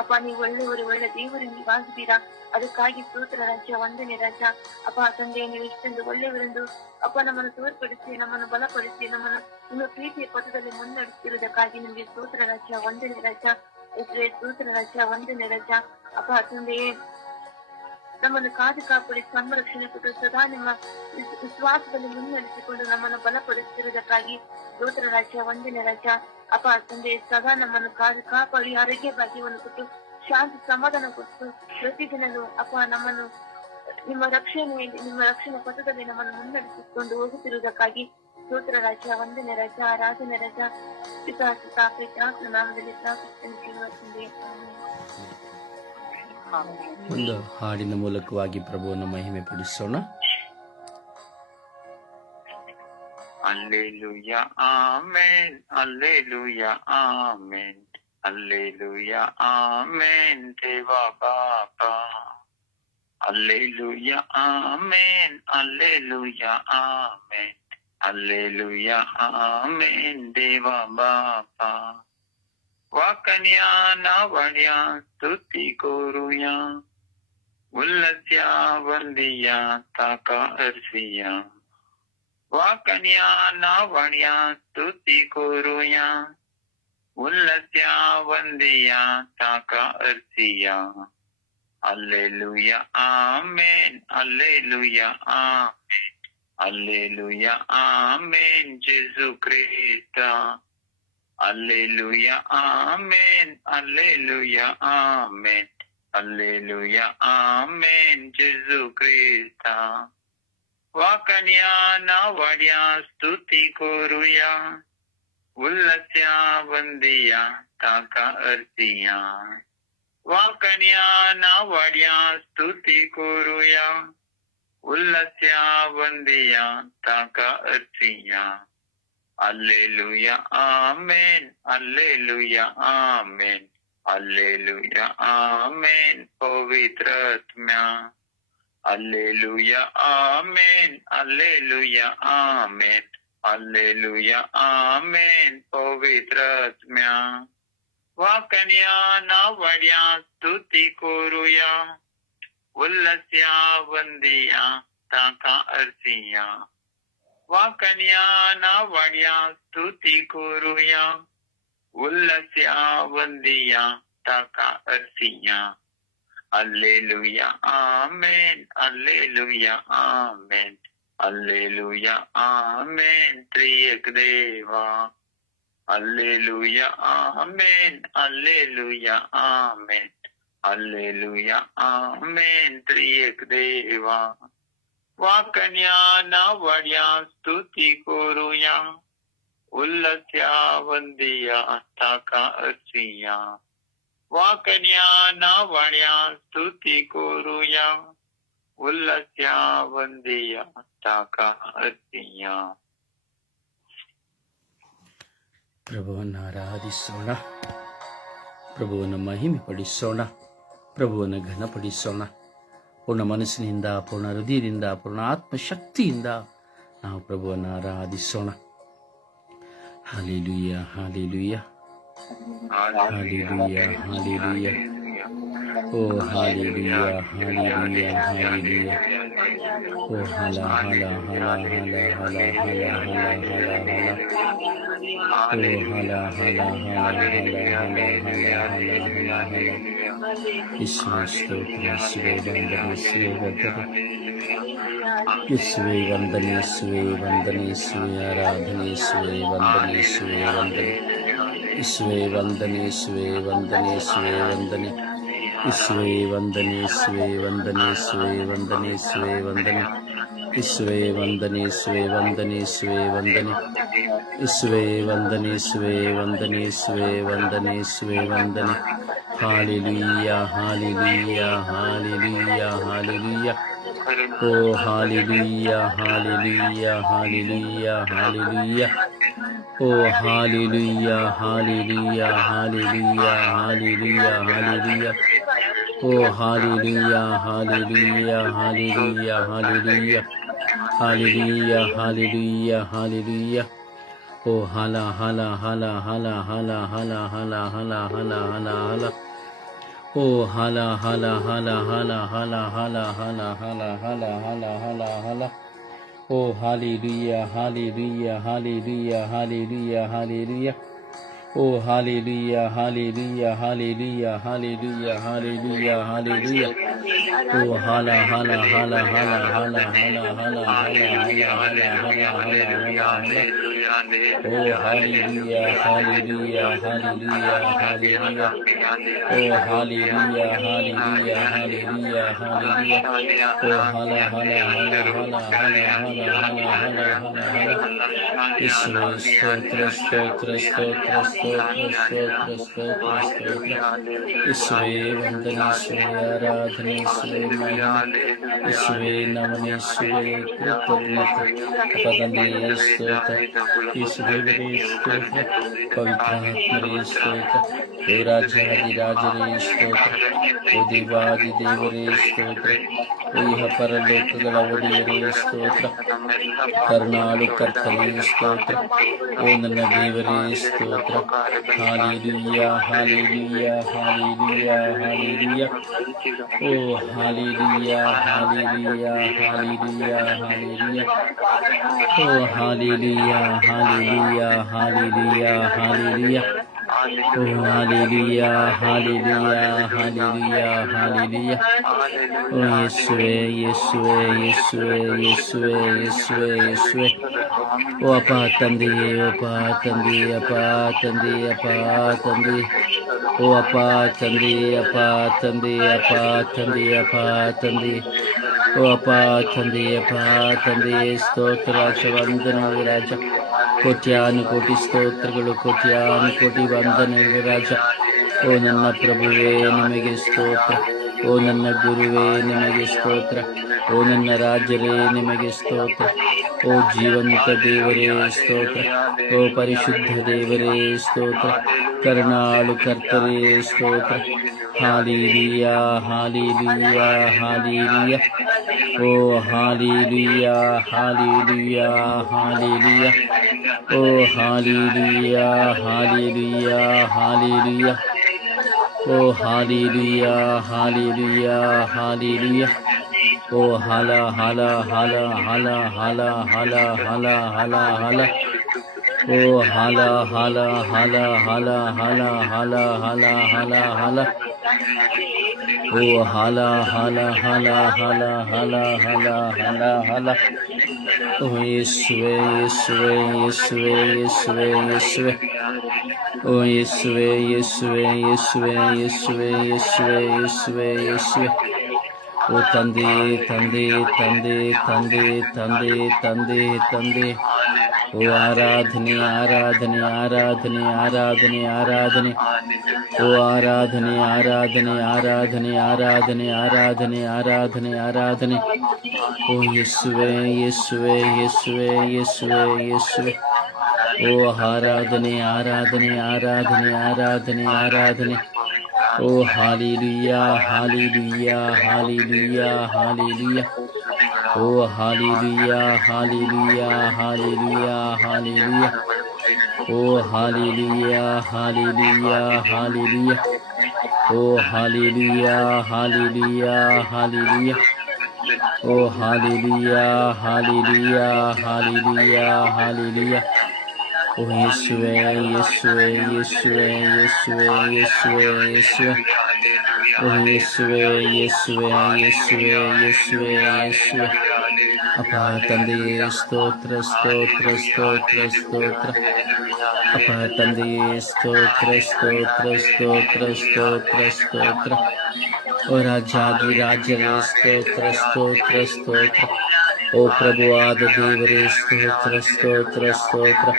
ಅಪ್ಪ ನೀವು ಒಳ್ಳೆಯವರು, ಒಳ್ಳೆ ದೇವರು ನೀವಾಗಿದ್ದೀರಾ, ಅದಕ್ಕಾಗಿ ಸ್ತೋತ್ರ ರಜ, ವಂದನೆ ರಜ. ಅಪ್ಪ ತಂದೆ, ನೀವು ಇಷ್ಟೊಂದು ಒಳ್ಳೆಯವರೆಂದು ಅಪ್ಪ ನಮ್ಮನ್ನು ತೋರ್ಪಡಿಸಿ, ನಮ್ಮನ್ನು ಬಲಪಡಿಸಿ, ನಮ್ಮನ್ನು ನಿಮ್ಮ ಪ್ರೀತಿಯ ಪಥದಲ್ಲಿ ಮುನ್ನಡೆಸಿರುವುದಕ್ಕಾಗಿ ನಿಮ್ಗೆ ಸ್ತೋತ್ರ ರಜ, ವಂದನೆ ರಜ. ಸ್ತೋತ್ರ ರಜ, ವಂದನೆ ರಜ. ಅಪ್ಪ ತಂದೆಯೇ, ನಮ್ಮನ್ನು ಕಾದು ಕಾಪಾಡಿ ಸಂರಕ್ಷಣೆ ಕೊಟ್ಟು ಸದಾ ನಿಮ್ಮ ವಿಶ್ವಾಸದಲ್ಲಿ ಮುನ್ನಡೆಸಿಕೊಂಡು ನಮ್ಮನ್ನು ಬಲಪಡಿಸುತ್ತಿರುವುದಕ್ಕಾಗಿ ಸ್ತೋತ್ರ ರಾಜ್ಯ, ವಂದನೆ ರಾಜ್ಯ. ಅಪ್ಪ ತಂದೆ, ಸದಾ ನಮ್ಮನ್ನು ಕಾದು ಕಾಪಾಡಿ ಆರೋಗ್ಯ ಭಾಗ್ಯವನ್ನು ಕೊಟ್ಟು ಶಾಂತಿ ಸಮಾಧಾನ ಕೊಟ್ಟು ಪ್ರತಿದಿನವೂ ಅಪ್ಪ ನಮ್ಮನ್ನು ನಿಮ್ಮ ರಕ್ಷಣೆ ಪಥದಲ್ಲಿ ನಮ್ಮನ್ನು ಮುನ್ನಡೆಸಿಕೊಂಡು ಹೋಗುತ್ತಿರುವುದಕ್ಕಾಗಿ ಸ್ತೋತ್ರ ರಾಜ್ಯ, ವಂದನೆ ರಾಜ್ಯ, ಆರಾಧನೆ ರಾಜ್ಯ. ನಾಮದಲ್ಲಿ ಒಂದು ಹಾಡಿನ ಮೂಲಕವಾಗಿ ಪ್ರಭುವನ್ನು ಮಹಿಮೆ ಪಡಿಸೋಣ. Alleluia, amen, alleluia, amen, alleluia, amen, Deva Baba. Alleluia, amen, alleluia, amen, alleluia, amen, Deva Baba. ವಾಕನ್ಯಾ ನಾವಣ್ಯ ಸ್ತುತಿ ಕೋರುಯ, ಉಲ್ಲಸ್ಯ ವಂದಿಯ ತಾಕ ಅರ್ಸಿಯ. ವಾಕನ್ಯಾ ನಾವಣ್ಯ ಸ್ತುತಿ ಕೋರುಯ, ಉಲ್ಲಸ್ಯ ವಂದಿಯ ತಾಕ ಅರ್ಸಿಯ. ಅಲ್ಲೆಲುಯ ಆಮೇನ್, ಅಲ್ಲೆಲುಯ ಆಮೇನ್, ಅಲ್ಲೆಲುಯ ಆಮೇನ್, ಜೇಸು ಕ್ರಿಸ್ತ. Alleluia, amen, alleluia, amen, alleluia, amen, Gesù Cristo. Vakanya nawadya stuti koruya, ullasya vandiya taka artiya. Vakanya nawadya stuti koruya, ullasya vandiya taka artiya. Alleluia, amen, alleluia, amen, alleluia, amen, पवित्रात्मा. Alleluia, amen, alleluia, amen, alleluia, amen, पवित्रात्मा. वाकन्या नावड्या स्तुति कोरुया, उल्लस्या वंदिया ताका अर्सिया. ವಾಕನ್ಯಾ ನಾವಡ್ಯ ಸ್ತುತಿ ಕೋರುಯ, ಉಲ್ಲಸ್ಯ ವಂದಿಯ ತಾಕ ಅರ್ಸಿಯ. Alleluia ಆಮೇನ್, alleluia ಆಮೇನ್, alleluia ಆಮೇನ್, ತ್ರಿಯೇಕ ದೇವ. Alleluia ಆಮೇನ್, alleluia ಆಮೇನ್, alleluia ಆಮೇನ್, ತ್ರಿಯೇಕ ದೇವ. ವಾಕನ್ಯಾ ನಾವಡ್ಯ ಸ್ತುತಿ ಕೋರುಯ, ಉಲ್ಲಸ್ಯ ವಂದಿಯ ತಾಕ ಅರ್ಸಿಯ. ವಾಕನ್ಯಾ ನಾವಡ್ಯ ಸ್ತುತಿ ಕೋರುಯ, ಉಲ್ಲಸ್ಯ ವಂದಿಯ ತಾಕ ಅರ್ಸಿಯ. ಪ್ರಭುವನ್ನು ಆರಾಧಿಸೋಣ, ಪ್ರಭುವನ್ನು ಮಹಿಮೆ ಪಡಿಸೋಣ, ಪ್ರಭುವನ್ನು ಘನಪಡಿಸೋಣ. ಪೂರ್ಣ ಮನಸ್ಸಿನಿಂದ, ಪೂರ್ಣ ಹೃದಯದಿಂದ, ಪೂರ್ಣ ಆತ್ಮಶಕ್ತಿಯಿಂದ ನಾವು ಪ್ರಭುವನ್ನು ಆರಾಧಿಸೋಣ. Hallelujah, hallelujah, hallelujah, hallelujah. ಓ ಹಾಲೆಲೂಯಾ ಹಾಲೆಲೂಯಾ ಹಾಲೆಲೂಯಾ. ಓ ಹಲ ಹಲ ಹಲ ಹಲ ಹಲ ಹಲ ಹಲ ಹಲ ಹಲ. ಓ ಹಲ ಹಲ ಹಲ ಹಲ ಹಲ ಹಲ ಹಲ ಹಲ ಹಲ. ಯೇಸುವೇ ಸ್ತೋತ್ರ, ಯೇಸುವೇ ವಂದನೆ, ಯೇಸುವೇ ವಂದನೆ, ಯೇಸುವೇ ವಂದನೆ, ಯೇಸುವೇ ವಂದನೆ, ಯೇಸುವೇ ಆರಾಧನೆ, ಯೇಸುವೇ ವಂದನೆ, ಯೇಸುವೇ ವಂದನೆ, ಯೇಸುವೇ ವಂದನೆ, ಯೇಸುವೇ ವಂದನೆ, ಯೇಸುವೇ ವಂದನೆ, ಯೇಸುವೇ ವಂದನೆ, ಯೇಸುವೇ ವಂದನೆ, ಯೇಸುವೇ ವಂದನೆ, ಯೇಸುವೇ ವಂದನೆ, ಯೇಸುವೇ ವಂದನೆ, ಯೇಸುವೇ ವಂದನೆ, ಯೇಸುವೇ ವಂದನೆ, ಯೇಸುವೇ ವಂದನೆ, ಯೇಸುವೇ ವಂದನೆ, ಯೇಸುವೇ ವಂದನೆ, ಯೇಸುವೇ ವಂದನೆ. Hallelujah hallelujah hallelujah hallelujah. ಓ ಹಾಲೆಲೂಯಾ ಹಾಲೆಲೂಯಾ ಹಾಲೆಲೂಯಾ ಹಾಲೆಲೂಯಾ. ಓ hallelujah hallelujah hallelujah hallelujah hallelujah. ಓ hallelujah hallelujah hallelujah hallelujah hallelujah hallelujah hallelujah. ಓ ಹಲ ಹಲ ಹಲ ಹಲ ಹಲ ಹಲ ಹಲ ಹಲ ಹಲ ಹಲ ಹಲ. ಓ ಹಲ ಹಲ ಹಲ ಹಲ ಹಲ ಹಲ ಹಲ ಹಲ ಹಲ ಹಲ ಹಲ ಹಲ. ಓ hallelujah hallelujah hallelujah hallelujah hallelujah. ಓ hallelujah hallelujah hallelujah hallelujah hallelujah hallelujah. ಓ ಹಲ ಹಲ ಹಲ ಹಲ ಹಲ ಹಲ ಹಲ ಹಲ ಹಲ ಹಲ ಹಲ ಹಲ ಹಲ ಹಲ. ಓ ಹಾಲೆಲೂಯಾ ಹಾಲೆಲೂಯಾ ಹಾಲೆಲೂಯಾ ಹಾಲೆಲೂಯಾ. ಓ ಹಾಲೆಲೂಯಾ ಹಾಲೆಲೂಯಾ ಹಾಲೆಲೂಯಾ ಹಾಲೆಲೂಯಾ. ಓ ಹಲ ಹಲ ಹಲ ಹಲ ಹಲ ಹಲ ಹಲ ಹಲ ಹಲ ಹಲ. ಯೇಸುವೇ ಸ್ತೋತ್ರ ಸ್ತೋತ್ರ ಸ್ತೋತ್ರ ಸ್ತೋತ್ರ ಸ್ತೋತ್ರ ಸ್ತೋತ್ರ ಸ್ತೋತ್ರ. ಯೇಸುವೇ ವಂದನೆ, ಯೇಸುವೇ ಆರಾಧನೆ, ಯೇಸುವೇ ಮಹಿಮೆ, ಯೇಸುವೇ ನಮನೆ, ಯೇಸುವೇ ಕೃತಜ್ಞತೆ. ಅಪ್ಪ ತಂದೆಯೇ ಸ್ತೋತ್ರ, ಯೇಸು ದೇವರೇ ಸ್ತೋತ್ರ, ಪವಿತ್ರಾತ್ಮರೇ ಸ್ತೋತ್ರ, ಓ ರಾಜಾದಿರಾಜರೇ ಸ್ತೋತ್ರ, ಓ ದೇವಾದಿ ದೇವರೇ ಸ್ತೋತ್ರ, ಓ ಇಹ ಪರಲೋಕಗಳ ಒಡೆಯರೇ ಸ್ತೋತ್ರ, ಕರುಣಾಳು ಕರ್ತನೇ ಸ್ತೋತ್ರ, ಓ ನನ್ನ ದೇವರೇ ಸ್ತೋತ್ರ. Hallelujah hallelujah hallelujah hallelujah. ಓ ಹಾಲೆಲೂಯಾ ಹಾಲೆಲೂಯಾ ಹಾಲೆಲೂಯಾ ಹಾಲೆಲೂಯಾ. ಓ ಹಾಲೆಲೂಯಾ ಹಾಲೆಲೂಯಾ ಹಾಲೆಲೂಯಾ ಹಾಲೆಲೂಯಾ. ಓ ಹಾಲೆಲೂಯಾ ಹಾಲೆಲೂಯಾ ಹಾಲೆಲೂಯಾ ಹಾಲೆಲೂಯಾ. ಓ ಯೇಸುವೇ ಯೇಸುವೇ ಯೇಸುವೇ ಯೇಸುವೇ ಯೇಸುವೇ ಯೇಸುವೇ. ಓ ಅಪ್ಪ ತಂದೆಯೇ, ಅಪ್ಪ ತಂದೆಯೇ, ಅಪ್ಪ ತಂದೆಯೇ, ಅಪ್ಪ ತಂದೆ. ಓ ಅಪ್ಪ ತಂದೆ, ಅಪ್ಪ ತಂದೆ, ಅಪ್ಪ ತಂದೆ, ಅಪ್ಪ ತಂದೆ. ಓ ಅಪ್ಪ ತಂದೆ, ಅಪ್ಪ ತಂದೆ. ಸ್ತೋತ್ರ ರಾಜ, ವಂದನೆಗಳು ರಾಜ, ಕೋಟ್ಯಾನುಕೋಟಿ ಸ್ತೋತ್ರಗಳು, ಕೋಟ್ಯಾನುಕೋಟಿ ವಂದನೆಗಳು ರಾಜ. ಓ ನನ್ನ ಪ್ರಭುವೇ ನಿಮಗೆ ಸ್ತೋತ್ರ, ಓ ನನ್ನ ಗುರುವೇ ನಿಮಗೆ ಸ್ತೋತ್ರ, ಓ ನನ್ನ ರಾಜರೇ ನಿಮಗೆ ಸ್ತೋತ್ರ, ಓ ಜೀವಂತ ದೇವರೇ ಸ್ತೋತ್ರ, ಓ ಪರಿಶುದ್ಧ ದೇವರೇ ಸ್ತೋತ್ರ, ಕರುಣಾಳು ಕರ್ತರೇ ಸ್ತೋತ್ರ. Hallelujah hallelujah hallelujah. ಓ ಹಾಲೆಲೂಯಾ ಹಾಲೆಲೂಯಾ ಹಾಲೆಲೂಯಾ. ಓ ಹಾಲೆಲೂಯಾ ಹಾಲೆಲೂಯಾ ಹಾಲೆಲೂಯಾ. ಓ ಹಾಲೆಲೂಯಾ ಹಾಲೆಲೂಯಾ ಹಾಲೆಲೂಯಾ. ಓ ಹಲ ಹಲ ಹಲ ಹಲ ಹಲ ಹಲ ಹಲ ಹಲ ಹಲ. ಓ ಹಲ ಹಲ ಹಲ ಹಲ ಹಲ ಹಲ ಹಲ ಹಲ ಹಲ. ಓ ಹಲ ಹಲ ಹಲ ಹಲ ಹಲ ಹಲ ಹಲ ಹಲ. ಓ ಯೇಸುವೇ ಯೇಸುವೇ ಯೇಸುವೇ ಯೇಸುವೇ ಯೇಸುವೇ. ಓ ಯೇಸುವೇ ಯೇಸುವೇ ಯೇಸುವೇ ಯೇಸುವೇ ಯೇಸುವೇ ಯೇಸುವೇ ಯೇಸುವೇ. ಓ ತಂದೆ ತಂದೆ ತಂದೆ ತಂದೆ ತಂದೆ ತಂದೆ ತಂದೆ. ಓ ಆರಾಧನೆ ಆರಾಧನೆ ಆರಾಧನೆ ಆರಾಧನೆ ಆರಾಧನೆ. ಓ ಆರಾಧನೆ ಆರಾಧನೆ ಆರಾಧನೆ ಆರಾಧನೆ ಆರಾಧನೆ ಆರಾಧನೆ ಆರಾಧನೆ. ಓ ಯೇಸುವೇ ಯೇಸುವೇ ಯೇಸುವೇ ಯೇಸುವೇ ಯೇಸುವೇ. ಓ ಆರಾಧನೆ ಆರಾಧನೆ ಆರಾಧನೆ ಆರಾಧನೆ ಆರಾಧನೆ. ಓ ಹಾಲೆಲೂಯಾ ಹಾಲೆಲೂಯಾ ಹಾಲೆಲೂಯಾ ಹಾಲೆಲೂಯಾ. ಓ ಹಾಲೆಲೂಯಾ ಹಾಲೆಲೂಯಾ ಹಾಲೆಲೂಯಾ ಹಾಲೆಲೂಯಾ. ಓ ಹಾಲೆಲೂಯಾ ಹಾಲೆಲೂಯಾ ಹಾಲೆಲೂಯಾ. ಓ ಹಾಲೆಲೂಯಾ, ಹಾಲೆಲೂಯಾ, ಹಾಲೆಲೂಯಾ. ಓ ಹಾಲೆಲೂಯಾ, ಹಾಲೆಲೂಯಾ, ಹಾಲೆಲೂಯಾ, ಹಾಲೆಲೂಯಾ. ಓ ಯೇಸುವೆ, ಯೇಸುವೆ, ಯೇಸುವೆ, ಯೇಸುವೆ, ಯೇಸುವೆ, ಯೇಸುವೆ. ಓ ಯೇಸುವೆ, ಯೇಸುವೆ, ಯೇಸುವೆ, ಯೇಸುವೆ, ಯೇಸುವೆ. ಅಪ್ಪ ತಂದೆಯೇ ಸ್ತೋತ್ರ, ಸ್ತೋತ್ರ, ಸ್ತೋತ್ರ, ಸ್ತೋತ್ರ. ಅಪ್ಪ ತಂದೆಯೇ ಸ್ತೋತ್ರ, ಸ್ತೋತ್ರ, ಸ್ತೋತ್ರ, ಸ್ತೋತ್ರ, ಸ್ತೋತ್ರ. ಓ ರಾಜಾದಿ ರಾಜರೇ ಸ್ತೋತ್ರ, ಸ್ತೋತ್ರ, ಸ್ತೋತ್ರ. ಓ ಪ್ರಭುವಾದ ದೇವರೇ ಸ್ತೋತ್ರ, ಸ್ತೋತ್ರ, ಸ್ತೋತ್ರ.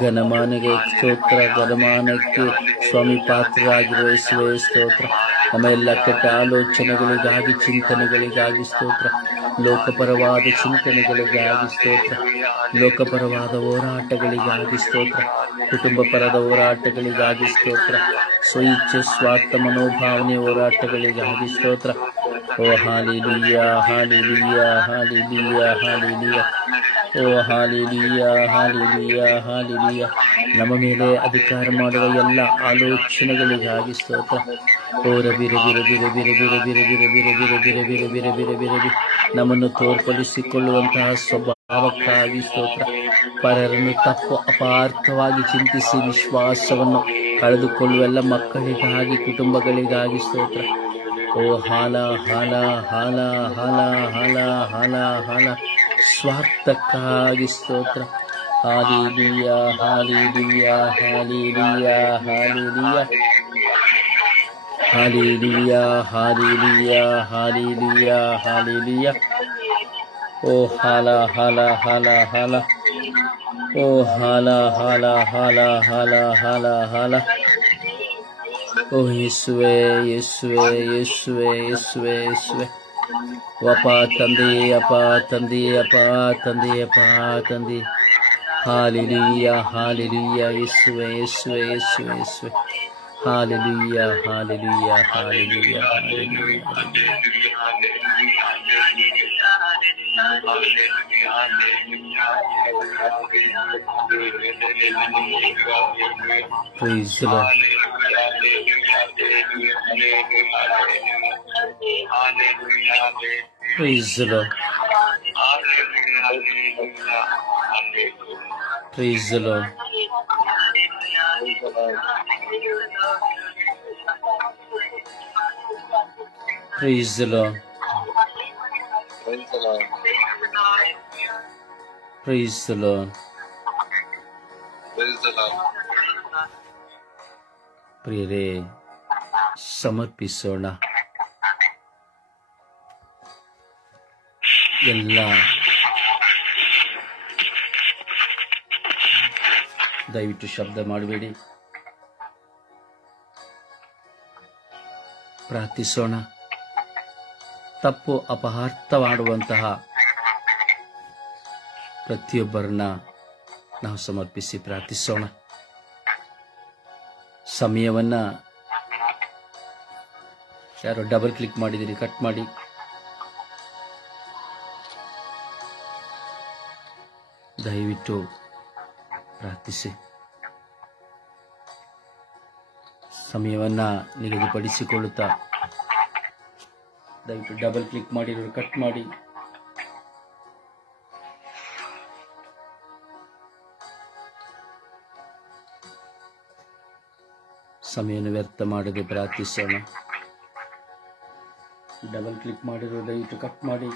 ಘನಮಾನಗೆ ಸ್ತೋತ್ರ, ಘನಮಾನಕ್ಕೆ ಸ್ವಾಮಿ ಪಾತ್ರರಾಗಿರುವ ಯೇಸುವೇ ಸ್ತೋತ್ರ. ನಮ್ಮ ಎಲ್ಲ ಕೆಟ್ಟ ಆಲೋಚನೆಗಳಿಗಾಗಿ, ಚಿಂತನೆಗಳಿಗಾಗಿ ಸ್ತೋತ್ರ. ಲೋಕಪರವಾದ ಚಿಂತನೆಗಳಿಗಾಗಿ ಸ್ತೋತ್ರ. ಲೋಕಪರವಾದ ಹೋರಾಟಗಳಿಗಾಗಿ ಸ್ತೋತ್ರ. ಕುಟುಂಬ ಪರದ ಹೋರಾಟಗಳಿಗಾಗಿ ಸ್ತೋತ್ರ. ಸ್ವಇಚ್ಛೆ ಸ್ವಾರ್ಥ ಮನೋಭಾವನೆ ಹೋರಾಟಗಳಿಗಾಗಿ ಸ್ತೋತ್ರ. ಓ ಹಾಲೆಲೂಯಾ, ಹಾಲೆಲೂಯಾ, ಹಾಲೆಲೂಯಾ, ಹಾಲೆಲೂಯಾ. ಓ ಹಾಲೆಲೂಯಾ, ಹಾಲೆಲೂಯಾ, ಹಾಲೆಲೂಯಾ. ನಮ್ಮ ಮೇಲೆ ಅಧಿಕಾರ ಮಾಡುವ ಎಲ್ಲ ಆಲೋಚನೆಗಳಿಗಾಗಿ ಸ್ತೋತ್ರ. ಓ ರಬಿ ರಬಿ ರಬಿ ರಬಿ ರಬಿ ರಬಿ ರಬಿ ರಬಿ ರಬಿ ರಬಿ ರಬಿ ರಬಿ ರಬಿ ರಬಿ ರಬಿ. ನಮ್ಮನ್ನು ತೋರ್ಪಡಿಸಿಕೊಳ್ಳುವಂತಹ ಸ್ವಭಾವಕ್ಕಾಗಿ ಸ್ತೋತ್ರ. ಪರರನ್ನು ತಪ್ಪು ಅಪಾರ್ಥವಾಗಿ ಚಿಂತಿಸಿ ವಿಶ್ವಾಸವನ್ನು ಕಳೆದುಕೊಳ್ಳುವೆಲ್ಲ ಮಕ್ಕಳಿಗಾಗಿ, ಕುಟುಂಬಗಳಿಗಾಗಿ ಸ್ತೋತ್ರ. ಓ ಹಾಲ ಹಾಲ ಹಾಲ ಹಾಲ ಹಾಲ ಹಾಲ ಹಾಲ. ಸ್ವಾರ್ಥಕ್ಕಾಗಿ ಸ್ತೋತ್ರ. Hallelujah, hallelujah, hallelujah, hallelujah. Hallelujah, hallelujah, hallelujah, hallelujah. ಓ ಹಾಲ ಹಾಲ ಹಾಲ ಹಾಲ. ಓ ಹಾಲ ಹಾಲ ಹಾಲ ಹಾಲ ಹಾಲ ಹಾಲ. ಓ ಯೇಸುವೆ, ಯೇಸುವೆ, ಯೇಸುವೆ, ಯೇಸುವೆ, ಯೇಸುವೆ. ಅಪ್ಪ ತಂದೆಯೇ, ಅಪ್ಪ ತಂದೆಯೇ, ಅಪ್ಪ ತಂದೆಯೇ, ಅಪ್ಪ ತಂದೆ. ಹಾಲೆಲೂಯಾ, ಹಾಲೆಲೂಯಾ, ಯೇಸುವೆ, ಯೇಸುವೆ, ಯೇಸುವೆ, ಯೇಸುವೆ. Hallelujah, hallelujah, hallelujah, hallelujah, Praise the Lord. Praise the Lord. Praise the Lord. Praise the Lord. Praise the Lord. ಪ್ರಿಯರೇ, ಸಮರ್ಪಿಸೋಣ. ಎಲ್ಲ ದಯವಿಟ್ಟು ಶಬ್ದ ಮಾಡಬೇಡಿ. ಪ್ರಾರ್ಥಿಸೋಣ. ತಪ್ಪು ಅಪಹಾರ್ಥ ಮಾಡುವಂತಹ ಪ್ರತಿಯೊಬ್ಬರನ್ನ ನಾವು ಸಮರ್ಪಿಸಿ ಪ್ರಾರ್ಥಿಸೋಣ. ಸಮಯವನ್ನ ಯಾರೋ ಡಬಲ್ ಕ್ಲಿಕ್ ಮಾಡಿದಿರಿ, ಕಟ್ ಮಾಡಿ. ದಯವಿಟ್ಟು ಪ್ರಾರ್ಥಿಸಿ. ಸಮಯವನ್ನ ನಿಗದಿಪಡಿಸಿಕೊಳ್ಳುತ್ತಾ ದಯವಿಟ್ಟು ಡಬಲ್ ಕ್ಲಿಕ್ ಮಾಡಿರೋರು ಕಟ್ ಮಾಡಿ. ಸಮಯವನ್ನು ವ್ಯರ್ಥ ಮಾಡದೆ ಪ್ರಾರ್ಥಿಸೋಣ. ಡಬಲ್ ಕ್ಲಿಕ್ ಮಾಡಿರೋ ದಯವಿಟ್ಟು ಕಟ್ ಮಾಡಿ.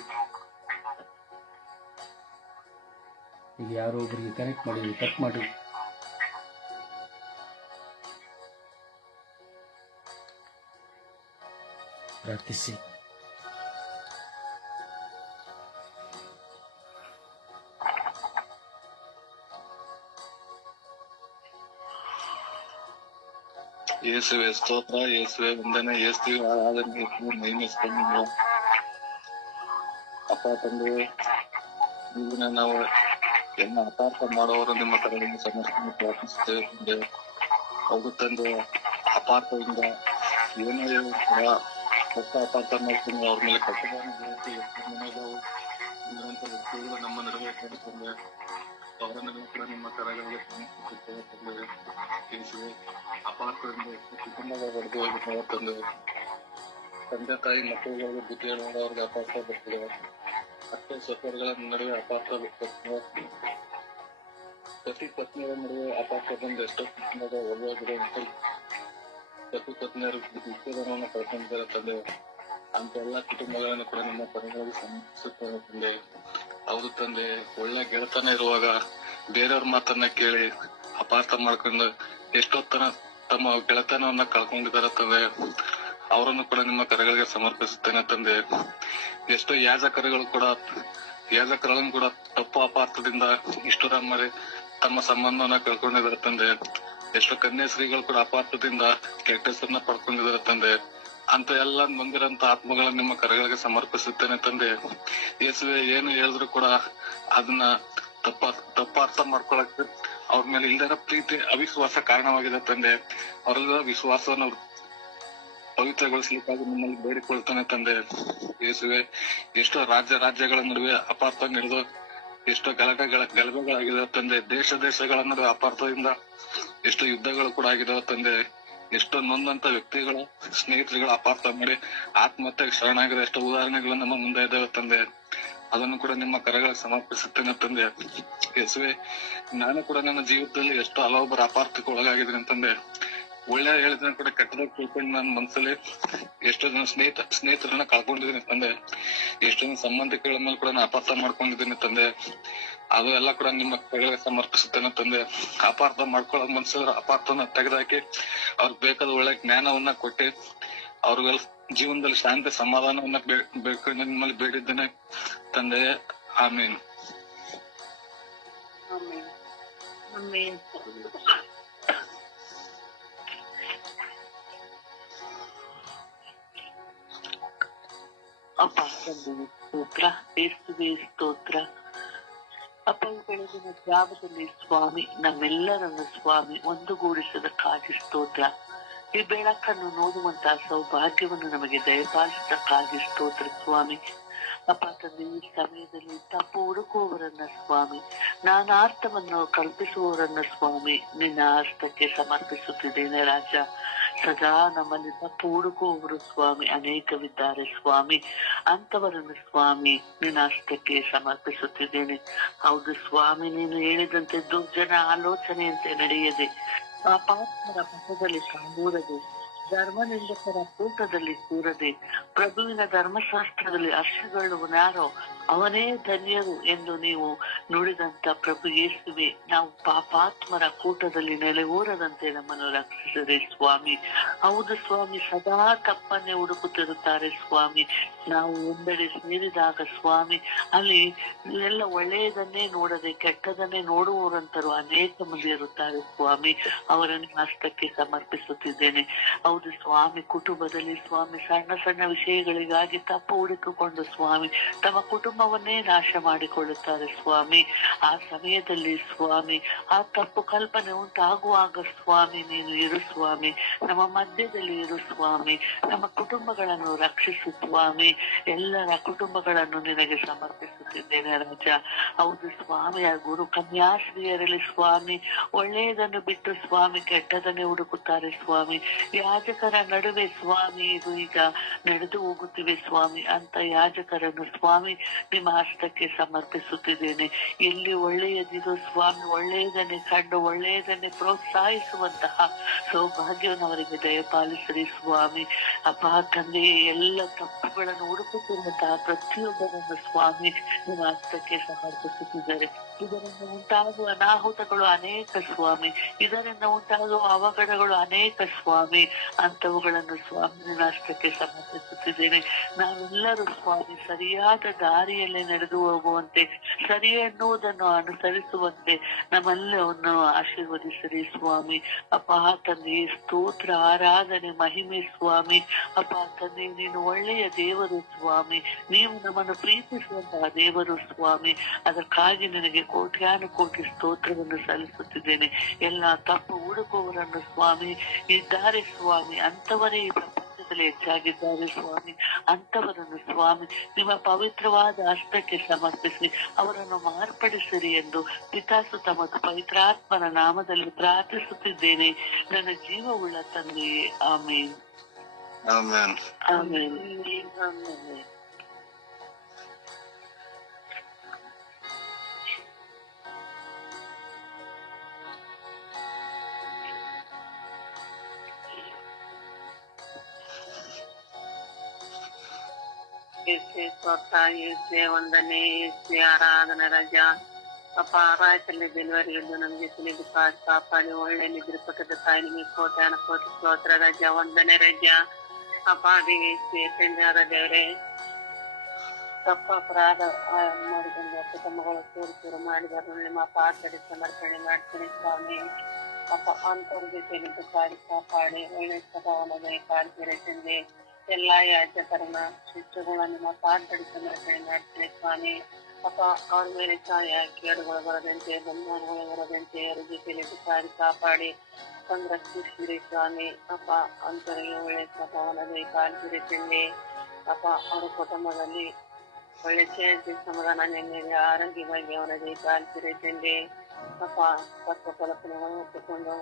ಈಗ ಯಾರೋ ಒಬ್ಬರಿಗೆ ಕನೆಕ್ಟ್ ಮಾಡಿದ್ರು, ಕಟ್ ಮಾಡಿ. ಪ್ರಾರ್ಥಿಸಿ. ಯೇಸುವೆ ಸ್ತೋತ್ರ, ಯೇಸುವೆ ವಂದನೆ, ಯೇಸುವೆ ಆರಾಧನೆ, ಮಹಿಮೆಸ್ಕೊಂಡು ಅಪ್ಪ ತಂದೆ, ಈಗಿನ ನಾವು ಎಲ್ಲ ಅಪಾರ್ಥ ಮಾಡೋರು ನಿಮ್ಮ ಕಡೆಯಿಂದ ಸಮರ್ಪಣೆ ಪ್ರಾರ್ಥಿಸುತ್ತೇವೆ ತಂದೆ. ಹೌದು ತಂದೆ, ಅಪಾರ್ಥದಿಂದ ಏನೋ ಕೆಟ್ಟ ಅಪಾರ್ಥ ಮಾಡ್ತೀನಿ ಅವ್ರ ಮೇಲೆ ಕಟ್ಟಡಗಳು ವ್ಯಕ್ತಿಗಳು ನಮ್ಮ ನಡುವೆ ತಂದೆ ಅವರ ನಡುವೆ ಕೂಡ ನಿಮ್ಮ ಕರಗಳಿಗೆ ಸಮರ್ಪಿಸುತ್ತೇವೆ ತಂದೆ. ಯೇಸುವೆ, ಅಪಾರ್ಥದಿಂದ ಕುಟುಂಬಗಳು ಹೊಡೆದು ಹೋಗಿದ್ದಾವೆ ತಂದೆ. ತಂದೆ ತಾಯಿ ಮಕ್ಕಳುಗಳಿಗೆ ಬುದ್ಧಿ ಹೇಳುವವರಿಗೆ ಅಪಾರ್ಥ ಬರ್ತದೆ. ಅತ್ತೆ ಸೊಸೆಗಳ ನಡುವೆ ಅಪಾರ್ಥ ಬರ್ತದೆ. ಪತಿ ಪತ್ನಿಯರ ನಡುವೆ ಅಪಾರ್ಥ ಬಂದು ಎಷ್ಟೋ ಕುಟುಂಬದ ಒಳ್ಳೆಯಾಗಿದೆ. ಪತಿ ಪತ್ನಿಯರು ವಿಚ್ಛೇದನವನ್ನು ಕಳ್ಕೊಂಡಿದ್ದಾರೆ ತಂದೆ. ಅಂತ ಎಲ್ಲಾ ಕುಟುಂಬಗಳನ್ನು ಕೂಡ ನಿಮ್ಮ ಕರಗಳಿಗೆ ಸಮರ್ಪಿಸುತ್ತೇವೆ ತಂದೆ. ಹೌದು ತಂದೆ, ಒಳ್ಳೆ ಗೆಳತನ ಇರುವಾಗ ಬೇರೆಯವ್ರ ಮಾತನ್ನ ಕೇಳಿ ಅಪಾರ್ಥ ಮಾಡ್ಕೊಂಡು ಎಷ್ಟೊತ್ತನ ತಮ್ಮ ಗೆಳತನವನ್ನ ಕಳ್ಕೊಂಡಿದ್ದಾರೆ ತಂದೆ. ಅವರನ್ನು ಕೂಡ ನಿಮ್ಮ ಕರಗಳಿಗೆ ಸಮರ್ಪಿಸುತ್ತೇನೆ ತಂದೆ. ಎಷ್ಟೋ ಯಾಜಕರನ್ನು ಕೂಡ ತಪ್ಪು ಅಪಾರ್ಥದಿಂದ ಇಷ್ಟು ಮಾಡಿ ತಮ್ಮ ಸಂಬಂಧವನ್ನ ಕಳ್ಕೊಂಡಿದ್ದಾರೆ ತಂದೆ. ಎಷ್ಟೋ ಕನ್ಯಾಶ್ರೀಗಳು ಕೂಡ ಅಪಾರ್ಥದಿಂದ ಕೆಟ್ಟ ಹೆಸರನ್ನ ಪಡ್ಕೊಂಡಿದ್ದಾರೆ ತಂದೆ. ಅಂತ ಎಲ್ಲ ಬಂದಿರಂತ ಆತ್ಮಗಳನ್ನ ನಿಮ್ಮ ಕರಗಳಿಗೆ ಸಮರ್ಪಿಸುತ್ತೇನೆ ತಂದೆ. ಯೇಸುವೆ, ಏನು ಹೇಳಿದ್ರು ಕೂಡ ಅದನ್ನ ತಪ್ಪಾರ್ಥ ಮಾಡ್ಕೊಳಕ್ಕೆ ಅವ್ರ ಮೇಲೆ ಇಲ್ದಿರೋ ಪ್ರೀತಿ ಅವಿಶ್ವಾಸ ಕಾರಣವಾಗಿದೆ ತಂದೆ. ಅವರೆಲ್ಲ ವಿಶ್ವಾಸವನ್ನು ಪವಿತ್ರಗೊಳಿಸಲಿಕ್ಕಾಗಿ ನಿಮ್ಮಲ್ಲಿ ಬೇಡಿಕೊಳ್ತಾನೆ ತಂದೆ. ಯೇಸುವೆ, ಎಷ್ಟೋ ರಾಜ್ಯಗಳ ನಡುವೆ ಅಪಾರ್ಥ ನಡೆದು ಎಷ್ಟೋ ಗಲಭೆಗಳಾಗಿದಾವೆ ತಂದೆ. ದೇಶಗಳ ನಡುವೆ ಅಪಾರ್ಥದಿಂದ ಎಷ್ಟೋ ಯುದ್ಧಗಳು ಕೂಡ ಆಗಿದಾವೆ ತಂದೆ. ಎಷ್ಟೋ ನೊಂದಂತ ವ್ಯಕ್ತಿಗಳ ಸ್ನೇಹಿತರುಗಳ ಅಪಾರ್ಥ ಮಾಡಿ ಆತ್ಮಹತ್ಯೆಗೆ ಶರಣಾಗಿರೋ ಎಷ್ಟೋ ಉದಾಹರಣೆಗಳು ನಮ್ಮ ಮುಂದೆ ಇದ್ದಾವೆ ತಂದೆ. ಅದನ್ನು ಕೂಡ ನಿಮ್ಮ ಕರಗಳಿಗೆ ಸಮರ್ಪಿಸುತ್ತೇನೆ ತಂದೆ. ಯೇಸುವೆ, ನಾನು ಕೂಡ ನನ್ನ ಜೀವಿತದಲ್ಲಿ ಎಷ್ಟೋ ಹಲವೊಬ್ಬರ ಅಪಾರ್ಥಕ್ಕೆ ಒಳಗಾಗಿದ್ದೀನಿ ತಂದೆ. ಒಳ್ಳೆ ಹೇಳಿದ್ರೆ ಕೂಡ ಕೆಟ್ಟದಾಗ ತಿಳ್ಕೊಂಡು ನನ್ನ ಮನಸ್ಸಲ್ಲಿ ಎಷ್ಟೋ ಜನ ಸ್ನೇಹಿತರನ್ನ ಕಳ್ಕೊಂಡಿದ್ದೀನಿ ತಂದೆ. ಎಷ್ಟೋ ಜನ ಸಂಬಂಧಿಕರ ಮೇಲೆ ಕೂಡ ನಾನು ಅಪಾರ್ಥ ಮಾಡ್ಕೊಂಡಿದ್ದೀನಿ ತಂದೆ. ಅದು ಎಲ್ಲ ಕೂಡ ನಿಮ್ಮ ಕೈಗಳಿಗೆ ಸಮರ್ಪಿಸುತ್ತೇನೆ ತಂದೆ. ಅಪಾರ್ಥ ಮಾಡ್ಕೊಳ್ಳೋ ಮನ್ಸಿದ್ರೆ ಅಪಾರ್ಥನ ತೆಗೆದಾಕಿ ಅವ್ರಿಗೆ ಬೇಕಾದ ಒಳ್ಳೆ ಜ್ಞಾನವನ್ನ ಕೊಟ್ಟು ಅವ್ರಿಗೆಲ್ಲ ಜೀವನದಲ್ಲಿ ಶಾಂತಿ ಸಮಾಧಾನವನ್ನ ಬೇಕು ನಿಮ್ಮಲ್ಲಿ ಬೇಡಿದ್ದೇನೆ ತಂದೆ. ಆಮೀನ್. ಅಪ್ಪ ತಂದೆಗೆ ಸ್ತೋತ್ರ, ಯೇಸುವೆ ಸ್ತೋತ್ರ. ಅಪ್ಪ, ಈ ಬೆಳಗಿನ ಜಾವದಲ್ಲಿ ಸ್ವಾಮಿ ನಮ್ಮೆಲ್ಲರನ್ನು ಸ್ವಾಮಿ ಒಂದುಗೂಡಿಸೋದಕ್ಕಾಗಿ ಸ್ತೋತ್ರ. ಈ ಬೆಳಕನ್ನು ನೋಡುವಂತಹ ಸೌಭಾಗ್ಯವನ್ನು ನಮಗೆ ದಯಪಾಲಿಸಕ್ಕಾಗಿ ಸ್ತೋತ್ರ ಸ್ವಾಮಿ. ಅಪ್ಪ ತಂದೆ, ಈ ಸಮಯದಲ್ಲಿ ತಪ್ಪು ಹುಡುಕುವವರನ್ನ ಸ್ವಾಮಿ, ನಾನಾರ್ಥವನ್ನು ಕಲ್ಪಿಸುವವರನ್ನ ಸ್ವಾಮಿ ನಿನ್ನ ಹಸ್ತಕ್ಕೆ ಸಮರ್ಪಿಸುತ್ತಿದ್ದೇನೆ ರಾಜ. ಸದಾ ನಮ್ಮಲ್ಲಿ ತಪ್ಪು ಹುಡುಕುವವರು ಸ್ವಾಮಿ ಅನೇಕವಿದ್ದಾರೆ ಸ್ವಾಮಿ. ಅಂತವರನ್ನು ಸ್ವಾಮಿ ನಿನ್ನ ಹಸ್ತಕ್ಕೆ ಸಮರ್ಪಿಸುತ್ತಿದ್ದೇನೆ. ಹೌದು ಸ್ವಾಮಿ, ನೀನು ಹೇಳಿದಂತೆ ದುರ್ಜನ ಆಲೋಚನೆಯಂತೆ ನಡೆಯದೆ, ಪಾಪಾತ್ಮರ ಪಥದಲ್ಲಿ ಸಾಗೂರದೆ, ಧರ್ಮನಿಂದಕರ ಕೂಟದಲ್ಲಿ ಕೂರದೆ, ಪ್ರಭುವಿನ ಧರ್ಮಶಾಸ್ತ್ರದಲ್ಲಿ ಹರ್ಷಗೊಳ್ಳುವನಾರೋ ಅವನೇ ಧನ್ಯರು ಎಂದು ನೀವು ನುಡಿದಂತ ಪ್ರಭು ಯೇಸುವೆ, ನಾವು ಪಾಪಾತ್ಮರ ಕೂಟದಲ್ಲಿ ನೆಲೆಯೂರದಂತೆ ನಮ್ಮನ್ನು ರಕ್ಷಿಸದೆ ಸ್ವಾಮಿ. ಹೌದು ಸ್ವಾಮಿ, ಸದಾ ತಪ್ಪನ್ನೇ ಹುಡುಕುತ್ತಿರುತ್ತಾರೆ ಸ್ವಾಮಿ. ನಾವು ಒಂದೆಡೆ ಸೇರಿದಾಗ ಸ್ವಾಮಿ, ಅಲ್ಲಿ ಎಲ್ಲ ಒಳ್ಳೆಯದನ್ನೇ ನೋಡದೆ ಕೆಟ್ಟದನ್ನೇ ನೋಡುವವರಂತರು ಅನೇಕ ಮಂದಿ ಇರುತ್ತಾರೆ ಸ್ವಾಮಿ. ಅವರನ್ನು ಹಸ್ತಕ್ಕೆ ಸಮರ್ಪಿಸುತ್ತಿದ್ದೇನೆ. ಹೌದು ಸ್ವಾಮಿ, ಕುಟುಂಬದಲ್ಲಿ ಸ್ವಾಮಿ ಸಣ್ಣ ಸಣ್ಣ ವಿಷಯಗಳಿಗಾಗಿ ತಪ್ಪು ಹುಡುಕಿಕೊಂಡು ಸ್ವಾಮಿ ತಮ್ಮ ಕುಟುಂಬವನ್ನೇ ನಾಶ ಮಾಡಿಕೊಳ್ಳುತ್ತಾರೆ ಸ್ವಾಮಿ. ಆ ಸಮಯದಲ್ಲಿ ಸ್ವಾಮಿ ಆ ತಪ್ಪು ಕಲ್ಪನೆ ಉಂಟಾಗುವಾಗ ಸ್ವಾಮಿ ನೀನು ಇರು ಸ್ವಾಮಿ, ನಮ್ಮ ಮಧ್ಯದಲ್ಲಿ ಇರು ಸ್ವಾಮಿ, ನಮ್ಮ ಕುಟುಂಬಗಳನ್ನು ರಕ್ಷಿಸು ಸ್ವಾಮಿ. ಎಲ್ಲರ ಕುಟುಂಬಗಳನ್ನು ನಿನಗೆ ಸಮರ್ಪಿಸುತ್ತಿದ್ದೇನೆ ರಾಜ. ಹೌದು ಸ್ವಾಮಿ, ಆ ಗುರು ಕನ್ಯಾಶ್ರೀಯರಲ್ಲಿ ಸ್ವಾಮಿ ಒಳ್ಳೆಯದನ್ನು ಬಿಟ್ಟು ಸ್ವಾಮಿ ಕೆಟ್ಟದನ್ನೇ ಹುಡುಕುತ್ತಾರೆ ಸ್ವಾಮಿ. ಯಾಜಕರ ನಡುವೆ ಸ್ವಾಮಿ ಇದು ಈಗ ನಡೆದು ಹೋಗುತ್ತಿವೆ ಸ್ವಾಮಿ. ಅಂತ ಯಾಜಕರನ್ನು ಸ್ವಾಮಿ ನಿಮ್ಮ ಹಸ್ತಕ್ಕೆ ಸಮರ್ಪಿಸುತ್ತಿದ್ದೇನೆ. ಎಲ್ಲಿ ಒಳ್ಳೆಯದಿರೋ ಸ್ವಾಮಿ ಒಳ್ಳೆಯದನ್ನೇ ಕಂಡು ಒಳ್ಳೆಯದನ್ನೇ ಪ್ರೋತ್ಸಾಹಿಸುವಂತಹ ಸೌಭಾಗ್ಯವನ್ನು ಅವರಿಗೆ ದಯಪಾಲಿಸಿರಿ ಸ್ವಾಮಿ. ಅಪ್ಪ ತಂದೆ, ಎಲ್ಲ ತಪ್ಪುಗಳನ್ನು ಹುಡುಕುತ್ತಿರುವಂತಹ ಪ್ರತಿಯೊಬ್ಬರನ್ನು ಸ್ವಾಮಿ ನಿಮ್ಮ ಹಸ್ತಕ್ಕೆ ಸಮರ್ಪಿಸುತ್ತಿದ್ದಾರೆ. ಇದರಿಂದ ಉಂಟಾಗುವ ಅನಾಹುತಗಳು ಅನೇಕ ಸ್ವಾಮಿ, ಇದರಿಂದ ಉಂಟಾಗುವ ಅವಘಡಗಳು ಅನೇಕ ಸ್ವಾಮಿ. ಅಂತವುಗಳನ್ನು ಸ್ವಾಮಿ ನನ್ನ ಹಸ್ತಕ್ಕೆ ಸಮರ್ಪಿಸುತ್ತಿದ್ದೇನೆ. ನಾವೆಲ್ಲರೂ ಸ್ವಾಮಿ ಸರಿಯಾದ ದಾರಿಯಲ್ಲಿ ನಡೆದು ಹೋಗುವಂತೆ, ಸರಿ ಎನ್ನುವುದನ್ನು ಅನುಸರಿಸುವಂತೆ ನಮ್ಮೆಲ್ಲವನ್ನು ಆಶೀರ್ವದಿಸಿರಿ ಸ್ವಾಮಿ. ಅಪ್ಪ ತಂದೆ, ಸ್ತೋತ್ರ, ಆರಾಧನೆ, ಮಹಿಮೆ ಸ್ವಾಮಿ. ಅಪ್ಪ ತಂದೆ, ನೀನು ಒಳ್ಳೆಯ ದೇವರು ಸ್ವಾಮಿ, ನೀವು ನಮ್ಮನ್ನು ಪ್ರೀತಿಸುವಂತಹ ದೇವರು ಸ್ವಾಮಿ. ಅದಕ್ಕಾಗಿ ನಿನಗೆ ಕೋಟ್ಯಾನುಕೋಟಿ ಸ್ತೋತ್ರವನ್ನು ಸಲ್ಲಿಸುತ್ತಿದ್ದೇನೆ. ಎಲ್ಲ ತಪ್ಪು ಹುಡುಕುವವರನ್ನು ಸ್ವಾಮಿ ಇದ್ದಾರೆ ಸ್ವಾಮಿ, ಅಂತವರೇ ಈ ಪ್ರಪಂಚದಲ್ಲಿ ಅದಕ್ಕಿಂತಲೂ ಹೆಚ್ಚಾಗಿದ್ದಾರೆ ಸ್ವಾಮಿ. ಅಂತವರನ್ನು ಸ್ವಾಮಿ ನಿಮ್ಮ ಪವಿತ್ರವಾದ ಹಸ್ತಕ್ಕೆ ಸಮರ್ಪಿಸಿ ಅವರನ್ನು ಮಾರ್ಪಡಿಸಿರಿ ಎಂದು ಪಿತಾಸುತ ಮತ್ತು ಪವಿತ್ರಾತ್ಮನ ನಾಮದಲ್ಲಿ ಪ್ರಾರ್ಥಿಸುತ್ತಿದ್ದೇನೆ ನನ್ನ ಜೀವವುಳ್ಳ ತಂದೆಯೇ. ಆಮೇನ್. ಆಮೆನ್. ಆಮೇನ್. ವಂದನೆ ಆರಾಧನೆ ರಜಾ ಅಪ್ಪ ಆರಾಯ್ತಲ್ಲಿ ಡೆಲಿವರಿಯಿಂದ ನಮಗೆ ತಿಳಿದು ಕಾಪಾಡಿ ಒಳ್ಳೆ ನಿದ್ರೆ ಪಕ್ಕದ ತಾಯಿ ನಿಮಗೆ ಕೋಟಿ ಸ್ತೋತ್ರ ರಜಾ ವಂದನೆ ರಜಾ ಅಪ್ಪ ದೇವಿಯಾದ ದೇವರೇ ತಪ್ಪ ಅಪರಾಧ ಮಾಡಿಕೊಂಡು ಕುಟುಂಬಗಳು ಚೂರು ಮಾಡಿದರು ನಿಮ್ಮ ಪಾತ್ರೆ ಸಮರ್ಪಣೆ ಮಾಡ್ತೀನಿ ಸ್ವಾಮಿ. ಅಪ್ಪ ಅಂತವ್ರ ಜೊತೆಲಿದ್ದು ಕಾಪಾಡಿ ಒಳ್ಳೆ ಸ್ವಭಾವನ ಕಾಡ್ತೀರ ತಂದೆ. ಎಲ್ಲಾ ಯಾಜಕರನ್ನ ಶಿಷ್ಟುಗಳ ನಿಮ್ಮ ಪಾತ್ರೆ ಸಮರ್ಪಣೆ ಮಾಡ್ತೀನಿ ಸ್ವಾಮಿ. ಅಪ್ಪ ಅವ್ರ ಮೇಲೆ ಸಹಾಯ ಕೇಡುಗಳು ಬರದಂತೆ ಬಂಧನಗಳು ಬರದಂತೆ ಅವ್ರ ಜೊತೆಲಿದ್ದು ಕಾಪಾಡಿ ಸಂರಕ್ಷಿಸಿರಿ ಸ್ವಾಮಿ. ಅಪ್ಪ ಅಂತವರಿಗೆ ಒಳ್ಳೆ ಸ್ವಭಾವನ ಕಾಡ್ತೀರಿ ತಂದೆ. ಅಪ್ಪ ಅವ್ರ ಕುಟುಂಬದಲ್ಲಿ ಒಳ್ಳೆ ಶಾಂತಿ ಸಮಾಧಾನ ನೆಮ್ಮದಿ ಆರೋಗ್ಯವಾಗಿ ಅವರದೇ ಕಾಲ್ತಿರಿ ತಂದೆ. ಅಪ್ಪ ತತ್ವ ಕಲ್ಪನೆಗಳು ಹೊತ್ತುಕೊಂಡು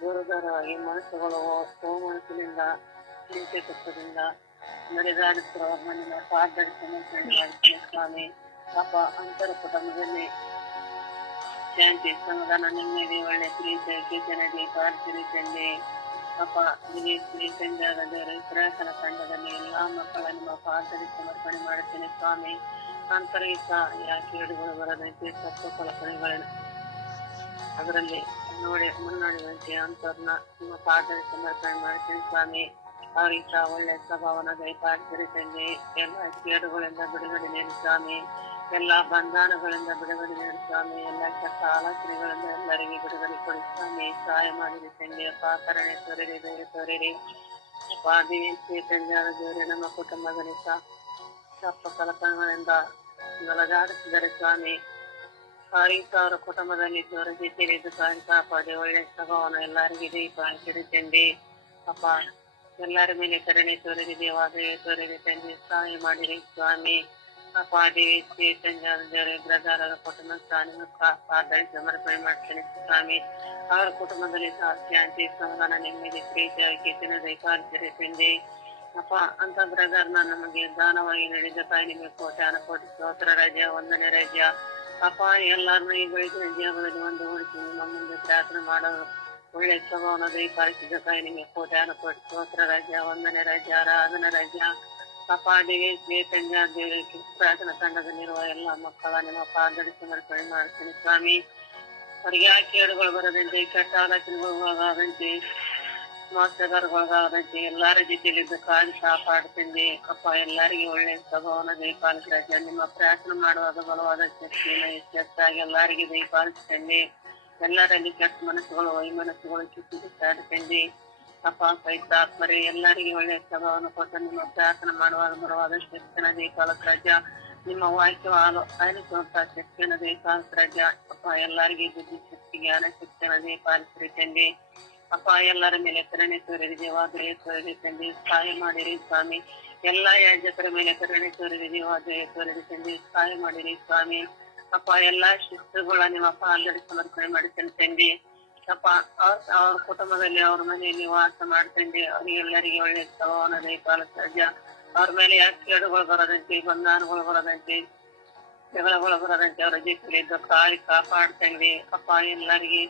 ದೂರದೂರವಾಗಿ ಮನಸ್ಸುಗಳು ಮನಸ್ಸಿನಿಂದ ಚಿಂತೆ ತತ್ವದಿಂದ ನಡೆದಾಡುತ್ತಿರುವ ನಿಮ್ಮ ಪಾದದ ಸಮರ್ಪಣೆ ಮಾಡ್ತೀನಿ ಸ್ವಾಮಿ. ಅಪ್ಪ ಅಂತರ ಕುಟುಂಬದಲ್ಲಿ ಶಾಂತಿ ಸಮಾಧಾನ ನೆಮ್ಮದಿ ಒಳ್ಳೆ ಪ್ರೀತಿ ಕೀರ್ತನೆ ಕಾಲ್ತಿರಿ ತಂದೆ. ಅಪ್ಪ ದೇವರ ತಂಡದಲ್ಲಿ ಎಲ್ಲಾ ಮಕ್ಕಳ ನಿಮ್ಮ ಪಾದದಲ್ಲಿ ಸಮರ್ಪಣೆ ಮಾಡುತ್ತೇನೆ ಸ್ವಾಮಿ. ಅಂತರಿಕ ಕೇಡುಗಳು ಬರದಂತೆ ತತ್ವ ಕಲ್ಪನೆಗಳನ್ನು ಅದರಲ್ಲಿ ಮುನ್ನಡೆಯುವಂತೆ ಅಂತವ್ರನ್ನ ನಿಮ್ಮ ಪಾದದಲ್ಲಿ ಸಮರ್ಪಣೆ ಮಾಡ್ತೇನೆ ಸ್ವಾಮಿ. ಅವರಿಗೆ ಒಳ್ಳೆ ಸ್ವಭಾವನ ದಯಪಾಡ್ತೀರಿ ತಂದೆ. ಎಲ್ಲ ಕೇಡುಗಳಿಂದ ಬಿಡುಗಡೆ ನೀಡಿ ಸ್ವಾಮಿ. ಎಲ್ಲಾ ಬಂಧನಗಳಿಂದ ಬಿಡುಗಡೆ ನೀಡಿ ಸ್ವಾಮಿ. ಎಲ್ಲ ಕೆಟ್ಟ ಆಲೋಚನೆಗಳಿಂದ ಎಲ್ಲರಿಗೆ ಬಿಡುಗಡೆ ಕೊಡಿ ಸ್ವಾಮಿ. ಸಹಾಯ ಮಾಡಿರಿ ತಂದೆ. ಕರುಣೆ ತೋರಿರಿ, ದಯ ತೋರಿರಿ. ದೇವರೇ ನಮ್ಮ ಕುಟುಂಬದಲ್ಲಿ ತಪ್ಪ ಕಲ್ಪನೆಗಳಿಂದ ನಲಗಾಡುತ್ತಿದ್ದಾರೆ ಸ್ವಾಮಿ. ಅವರ ಕುಟುಂಬದಲ್ಲಿ ಅವರ ಜೊತೆಲಿದ್ದು ಕಾಪಾಡಿ ಒಳ್ಳೆ ಸ್ವಭಾವನ ಎಲ್ಲರಿಗೂ ದಯಪಾಡ್ತೀರಿ ತಂದೆ. ಅಪ್ಪ ಎಲ್ಲರ ಮೇಲೆ ಕರುಣೆ ತೋರಿರಿ ದೇವಾದಯ ತೋರಿರಿ ತಂದೆ. ಸಹಾಯ ಮಾಡಿರಿ ಸ್ವಾಮಿ. ಅಪ್ಪ ದೇವರೇ ಬ್ರದರ ಕುಟುಂಬ ಪ್ರಾರ್ಥನೆ ಸಮರ್ಪಣೆ ಮಾಡ್ತೇನೆ ಸ್ವಾಮಿ. ಅವರ ಕುಟುಂಬದಲ್ಲಿ ಶಾಂತಿ ಸಮಾಧಾನ ನೆಮ್ಮದಿ ಪ್ರೀತಿಯಾಗಿ ಕಾಲ್ತಿರಿ ತಂದೆ. ಅಪ್ಪ ಅಂತ ಬ್ರದರ್ನ ನಮಗೆ ದಾನವಾಗಿ ನಡೆದ ತಾಯಿ ನಿಮಗೆ ಕೋಟಿ ಸ್ತೋತ್ರ ರಜಾ ವಂದನೆ ರಜಾ. ಅಪ್ಪ ಎಲ್ಲರನ್ನ ಈ ಬೆಳಗಿನ ಜೀವನದಲ್ಲಿ ಒಂದು ಹುಡುಕಿ ನಿಮ್ಮ ಮುಂದೆ ಪ್ರಾರ್ಥನೆ ಮಾಡೋದು ಒಳ್ಳೆ ಸ್ವಭಾವನ ದಯಪಾಲಿಸಿದ ತಾಯಿ ನಿಮಗೆ ಕೋಟಿ ಸ್ತೋತ್ರ ರಜಾ ವಂದನೆ ರಜಾ ಆರಾಧನೆ ರಜಾ. ಅಪ್ಪ ದೇವರೇ ಪ್ರಾರ್ಥನಾ ತಂಡದಲ್ಲಿರುವ ಎಲ್ಲ ಮಕ್ಕಳ ನಿಮ್ಮ ಪಾದದಲ್ಲಿ ಸಮರ್ಪಣೆ ಮಾಡ್ತೀನಿ ಸ್ವಾಮಿ. ಅವರಿಗೆ ಆ ಕೇಡುಗಳು ಬರದಂತೆ ಕೆಟ್ಟ ಆಲೋಚನೆಗೊಳಗಾದಂತೆ ಮೋಸಗಾರಗೊಳಗಾದಂತೆ ಎಲ್ಲರ ಜೊತೆಲಿದ್ದು ಕಾಪಾಡ್ತೀನಿ. ಅಪ್ಪ ಎಲ್ಲರಿಗೆ ಒಳ್ಳೆ ಸ್ವಭಾವನ ದಯಪಾಲಿಸಿದ ನಿಮ್ಮ ಪ್ರಾರ್ಥನೆ ಮಾಡುವಾಗ ಬಲವಾದ ಶಕ್ತಿಯನ್ನು ಹೆಚ್ಚಾಗಿ ಎಲ್ಲರಿಗೆ ದಯಪಾಲಿಸ್ತಂದೆ. ಎಲ್ಲರಲ್ಲಿ ಕೆಟ್ಟ ಮನಸ್ಸುಗಳು ವೈಮನಸ್ಸುಗಳು ಕಿತ್ತಿಡುತ್ತಂದೆ. ಅಪ್ಪ ಪವಿತ್ರಾತ್ಮರೇ ಎಲ್ಲರಿಗೆ ಒಳ್ಳೆ ಸ್ವಭಾವವನ್ನು ಕೊಟ್ಟು ನಿಮ್ಮ ಪ್ರಾರ್ಥನೆ ಮಾಡುವಾಗ ಬಲವಾದ ಶಕ್ತಿಯನ್ನು ದಯಪಾಲಿಸ ನಿಮ್ಮ ವಾಕ್ಯ ಆಲಿಸುವಂತಹ ಶಕ್ತಿಯನ್ನು ದಯಪಾಲಿಸ ಅಪ್ಪ ಎಲ್ಲರಿಗೆ ಬುದ್ಧಿ ಶಕ್ತಿ ಜ್ಞಾನ ಶಕ್ತಿಯನ್ನು ದಯಪಾಲಿಸಿರಿ ತಂದೆ. ಅಪ್ಪ ಎಲ್ಲರ ಮೇಲೆ ಕರುಣೆ ತೋರಿರಿ ದೇವಾದಯ ತೋರಿರಿ ತಂದೆ. ಸಹಾಯ ಮಾಡಿರಿ ಸ್ವಾಮಿ. ಎಲ್ಲಾ ಯಾಜಕರ ಮೇಲೆ ಕರುಣೆ ತೋರಿರಿ ದೇವಾದಯ ತೋರಿರಿ ತಂದೆ. ಸಹಾಯ ಮಾಡಿರಿ ಸ್ವಾಮಿ. ಅಪ್ಪ ಎಲ್ಲಾ ಶಿಸ್ತುಗಳ ನಿಮ್ಮ ಪಾದದಲ್ಲಿ ಸಮರ್ಪಣೆ ಮಾಡುತ್ತೇನೆ ತಂದೆ. ಅಪ್ಪ ಅವ್ರ ಕುಟುಂಬದಲ್ಲಿ ಅವ್ರ ಮನೆಯಲ್ಲಿ ವಾಸ ಮಾಡ್ತಂದೆ. ಅವರಿಗೆಲ್ಲರಿಗೆ ಒಳ್ಳೆ ಸ್ವಭಾವನ ದಯಪಾಲಿಸ ಅವ್ರ ಮೇಲೆ ಯಾಕೆ ಕೇಡುಗಳು ಬರದಂತೆ ಬಂಧನಗಳು ಬರದಂತೆ ಜಗಳಗಳು ಬರದಂತೆ ಅವರ ಜೊತೆಲಿದ್ದು ಕಾಪಾಡ್ತಂದೆ. ಅಪ್ಪ ಎಲ್ಲರಿಗೆ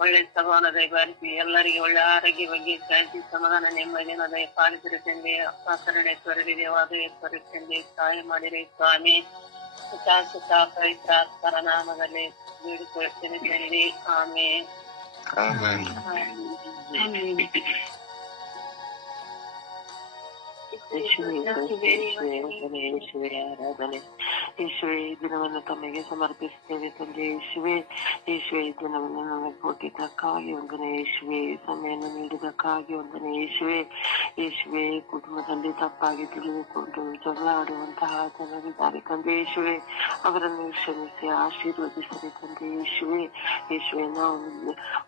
ಒಳ್ಳೆ ಸ್ವಭಾವನ ದಯಪಾಲಿಸಿ ಎಲ್ಲರಿಗೆ ಒಳ್ಳೆ ಆರೋಗ್ಯ ಬಗ್ಗೆ ಶಾಂತಿ ಸಮಾಧಾನ ನೆಮ್ಮದಿನ ದಯಪಾಲಿಸಿರಿ ತಂದೆ. ಅಪ್ಪ ಕರುಣೆ ತೋರಿರಿ ದೇವಾದಯ ತೋರಿಸ್ತಂದೆ. ಸಹಾಯ ಮಾಡಿರಿ ಸ್ವಾಮಿ. ಪವಿತ್ರಾತ್ಮರ ನಾಮದಲ್ಲಿ ಬೇಡಿಕೊಳ್ಳುತ್ತೇನೆ ತಂದೆ. ಆಮೇನ್. ಯೇಸುವೇ ಆರಾಧನೆ. ಯೇಸುವೆ ಈ ದಿನವನ್ನು ತಮಗೆ ಸಮರ್ಪಿಸುತ್ತೇವೆ ತಂದೆ. ಯೇಸುವೆ ಈ ದಿನವನ್ನು ನಮಗೆ ಕೊಟ್ಟಿದ್ದಕ್ಕಾಗಿ ವಂದನೆ. ಯೇಸುವೆ ಸಮಯವನ್ನು ನೀಡಿದ್ದಕ್ಕಾಗಿ ವಂದನೆ. ಯೇಸುವೆ ಕುಟುಂಬದಲ್ಲಿ ತಪ್ಪಾಗಿ ತಿಳಿದುಕೊಂಡು ಜಗಳ ಆಡುವಂತಹ ಜನರಿದ್ದಾರೆ ತಂದೆ. ಯೇಸುವೆ ಅವರನ್ನು ಕ್ಷಮಿಸಿ ಆಶೀರ್ವದಿಸಲಿ ತಂದೆ. ಯೇಸುವೆ ನಾವು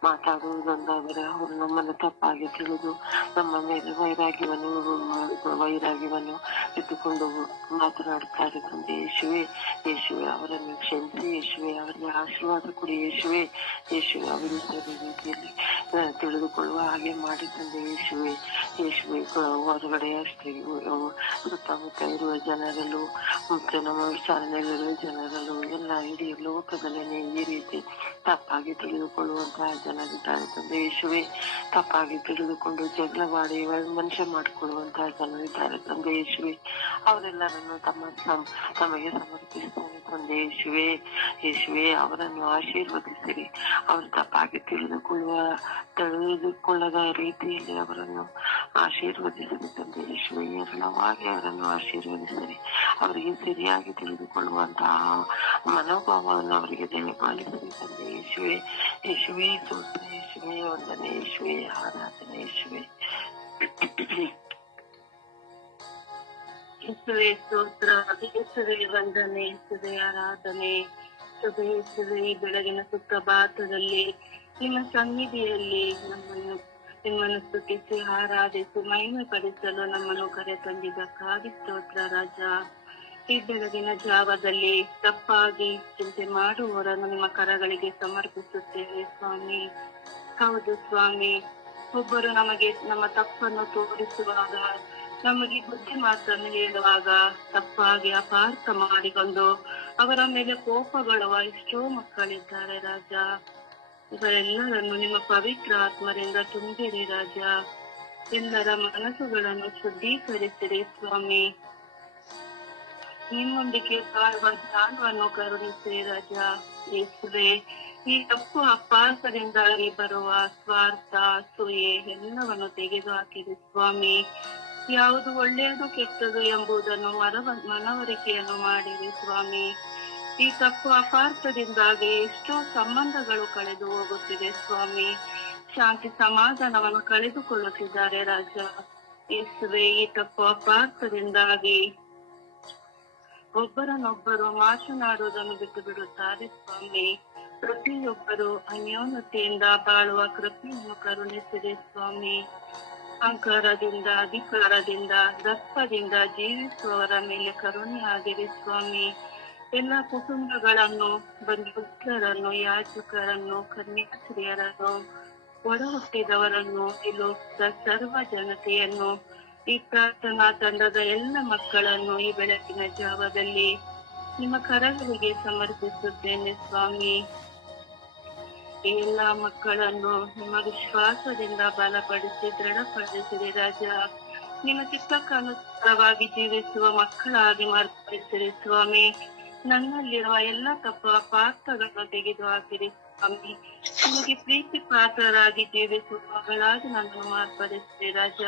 ಮಾತಾಡುವುದೊಂದಾದರೆ ಅವರು ನಮ್ಮನ್ನು ತಪ್ಪಾಗಿ ತಿಳಿದು ನಮ್ಮ ಮೇಲೆ ವೈರಾಗ್ಯವನ್ನು ಇಟ್ಟುಕೊಂಡು ಮಾತನಾಡುತ್ತಾರೆ ತಂದೆ. ಯೇಸುವೆ ಅವರನ್ನು ಕ್ಷಮಿಸಿ. ಯೇಸುವೆ ಅವರಿಗೆ ಆಶೀರ್ವಾದ ಕೊಡಿ. ಯೇಸುವೆ ಅವರು ಸರಿ ರೀತಿಯಲ್ಲಿ ತಿಳಿದುಕೊಳ್ಳುವ ಹಾಗೆ ಮಾಡಿ ತಂದೆ. ಯೇಸುವೆ ಹೊರಗಡೆ ಅಷ್ಟೇ ಸುತ್ತಮುತ್ತ ಇರುವ ಜನರಲ್ಲೂ ಮತ್ತೆ ನಮ್ಮ ವಿಚಾರಣೆಯಲ್ಲಿರುವ ಜನರಲ್ಲೂ ಎಲ್ಲ ಇಡೀ ಲೋಕದಲ್ಲೇ ಈ ರೀತಿ ತಪ್ಪಾಗಿ ತಿಳಿದುಕೊಳ್ಳುವಂತಹ ಜನರಿದ್ದಾರೆ ತಂದೆ. ಯೇಸುವೆ ತಪ್ಪಾಗಿ ತಿಳಿದುಕೊಂಡು ಜಗಳ ಮಾಡಿ ಮನುಷ್ಯ ಮಾಡಿಕೊಳ್ಳುವಂತಹ ಜನರಿದ್ದಾರೆ ತಂದೆ. ಅವರೆಲ್ಲರನ್ನು ತಮಗೆ ಸಮರ್ಪಿಸ್ತಾರೆ ತಂದೆ. ಯೇಸುವೆ ಅವರನ್ನು ಆಶೀರ್ವದಿಸಿರಿ. ಅವರು ತಪ್ಪಾಗಿ ತಿಳಿದುಕೊಳ್ಳದ ರೀತಿಯಲ್ಲಿ ಅವರನ್ನು ಆಶೀರ್ವದಿಸಿರಿ ತಂದೆ. ಯೇಸುವೆ ಹೇರಳವಾಗಿ ಅವರನ್ನು ಆಶೀರ್ವದಿಸಿರಿ. ಅವರಿಗೆ ಸರಿಯಾಗಿ ತಿಳಿದುಕೊಳ್ಳುವಂತಹ ಮನೋಭಾವವನ್ನು ಅವರಿಗೆ ದಯಪಾಲಿಸಿರಿ ತಂದೆ. ಯೇಸುವೆ ಸ್ತೋತ್ರ. ಯೇಸುವೆ ವಂದನೆ. ಯೇಸುವೆ ಆರಾಧನೆ. ಯೇಸುವೆ ಸ್ತೋತ್ರ. ಯೇಸುವೆ ವಂದನೆ. ಯೇಸುವೆ ಆರಾಧನೆ. ಯೇಸುವೆ ಈ ಬೆಳಗಿನ ಸುಪ್ರಭಾತದಲ್ಲಿ ನಿಮ್ಮ ಸನ್ನಿಧಿಯಲ್ಲಿ ನಿಮ್ಮನ್ನು ಸ್ತುತಿಸಿ ಆರಾಧಿಸಿ ಮಹಿಮೆ ಪಡಿಸಲು ನಮ್ಮನ್ನು ಕರೆ ತಂದಿದ್ದಕ್ಕಾಗಿ ಸ್ತೋತ್ರ ರಾಜ. ಈ ಬೆಳಗಿನ ಜಾವದಲ್ಲಿ ತಪ್ಪಾಗಿ ಚಿಂತೆ ಮಾಡುವವರನ್ನು ನಿಮ್ಮ ಕರಗಳಿಗೆ ಸಮರ್ಪಿಸುತ್ತೇವೆ ಸ್ವಾಮಿ. ಹೌದು ಸ್ವಾಮಿ, ಒಬ್ಬರು ನಮಗೆ ನಮ್ಮ ತಪ್ಪನ್ನು ತೋರಿಸುವಾಗ, ನಮಗೆ ಬುದ್ಧಿ ಮಾತನ್ನು ಹೇಳುವಾಗ ತಪ್ಪಾಗಿ ಅಪಾರ್ಥ ಮಾಡಿಕೊಂಡು ಅವರ ಮೇಲೆ ಕೋಪಗೊಳ್ಳುವ ಎಷ್ಟೋ ಮಕ್ಕಳಿದ್ದಾರೆ ರಾಜ. ಇವರೆಲ್ಲರನ್ನು ನಿಮ್ಮ ಪವಿತ್ರ ಆತ್ಮರಿಂದ ತುಂಬಿರಿ ರಾಜ. ಎಲ್ಲರ ಮನಸ್ಸುಗಳನ್ನು ಶುದ್ಧೀಕರಿಸಿರಿ ಸ್ವಾಮಿ. ನಿಮ್ಮೊಂದಿಗೆ ಬಾಳುವ ಜ್ಞಾನವನ್ನು ಕರುಣಿಸಿರಿ ರಾಜ. ಯೇಸುವೆ ಈ ತಪ್ಪು ಅಪಾರ್ಥದಿಂದಾಗಿ ಬರುವ ಸ್ವಾರ್ಥ, ಅಸೂಯೆ ಎಲ್ಲವನ್ನು ತೆಗೆದು ಹಾಕಿರಿ ಸ್ವಾಮಿ. ಯಾವುದು ಒಳ್ಳೆಯದು ಕೆಟ್ಟದು ಎಂಬುದನ್ನು ಮನವರಿಕೆಯನ್ನು ಮಾಡಿರಿ ಸ್ವಾಮಿ. ಈ ತಪ್ಪು ಅಪಾರ್ಥದಿಂದಾಗಿ ಎಷ್ಟೋ ಸಂಬಂಧಗಳು ಕಳೆದು ಹೋಗುತ್ತಿದೆ ಸ್ವಾಮಿ. ಶಾಂತಿ ಸಮಾಧಾನವನ್ನು ಕಳೆದುಕೊಳ್ಳುತ್ತಿದ್ದಾರೆ ರಾಜ. ಯೇಸುವೆ ಈ ತಪ್ಪು ಅಪಾರ್ಥದಿಂದಾಗಿ ಒಬ್ಬರನ್ನೊಬ್ಬರು ಮಾತನಾಡುವುದನ್ನು ಬಿಟ್ಟು ಬಿಡುತ್ತಾರೆ ಸ್ವಾಮಿ. ಪ್ರತಿಯೊಬ್ಬರು ಅನ್ಯೋನ್ಯತೆಯಿಂದ ಬಾಳುವ ಕೃಪೆಯನ್ನು ಕರುಣಿಸಿದೆ ಸ್ವಾಮಿ. ಅಹಂಕಾರದಿಂದ, ಅಧಿಕಾರದಿಂದ, ದರ್ಪದಿಂದ ಜೀವಿಸುವವರ ಮೇಲೆ ಕರುಣೆಯಾಗಿರಿ ಸ್ವಾಮಿ. ಎಲ್ಲ ಕುಟುಂಬಗಳನ್ನು, ಬಂಧುಗಳನ್ನು, ಯಾಜಕರನ್ನು, ಕನ್ಯಾಸ್ತ್ರೀಯರನ್ನು, ಒಡ ಹುಟ್ಟಿದವರನ್ನು, ಈ ಲೋಕದ ಸರ್ವ ಜನತೆಯನ್ನು, ಈ ಪ್ರಾರ್ಥನಾ ತಂಡದ ಎಲ್ಲ ಮಕ್ಕಳನ್ನು ಈ ಬೆಳಕಿನ ಜಾವದಲ್ಲಿ ನಿಮ್ಮ ಕರಗಳಿಗೆ ಸಮರ್ಪಿಸುತ್ತೇನೆ ಸ್ವಾಮಿ. ಈ ಎಲ್ಲ ಮಕ್ಕಳನ್ನು ನಿಮ್ಮ ವಿಶ್ವಾಸದಿಂದ ಬಲಪಡಿಸಿ ದೃಢಪಡಿಸಿರಿ ರಾಜ. ನಿಮ್ಮ ಚಿತ್ತಕ್ಕನುಸಾರವಾಗಿ ಜೀವಿಸುವ ಮಕ್ಕಳಾಗಿ ಮಾರ್ಪಡಿಸಿರಿ ಸ್ವಾಮಿ. ನನ್ನಲ್ಲಿರುವ ಎಲ್ಲ ತಪ್ಪು ಅಪಾರ್ಥಗಳನ್ನು ತೆಗೆದು ಹಾಕಿರಿ ಸ್ವಾಮಿ. ನಿಮಗೆ ಪ್ರೀತಿ ಪಾತ್ರರಾಗಿ ಜೀವಿಸುವ ಮಗಳಾಗಿ ನನ್ನನ್ನು ಮಾರ್ಪಡಿಸಿರಿ ರಾಜ.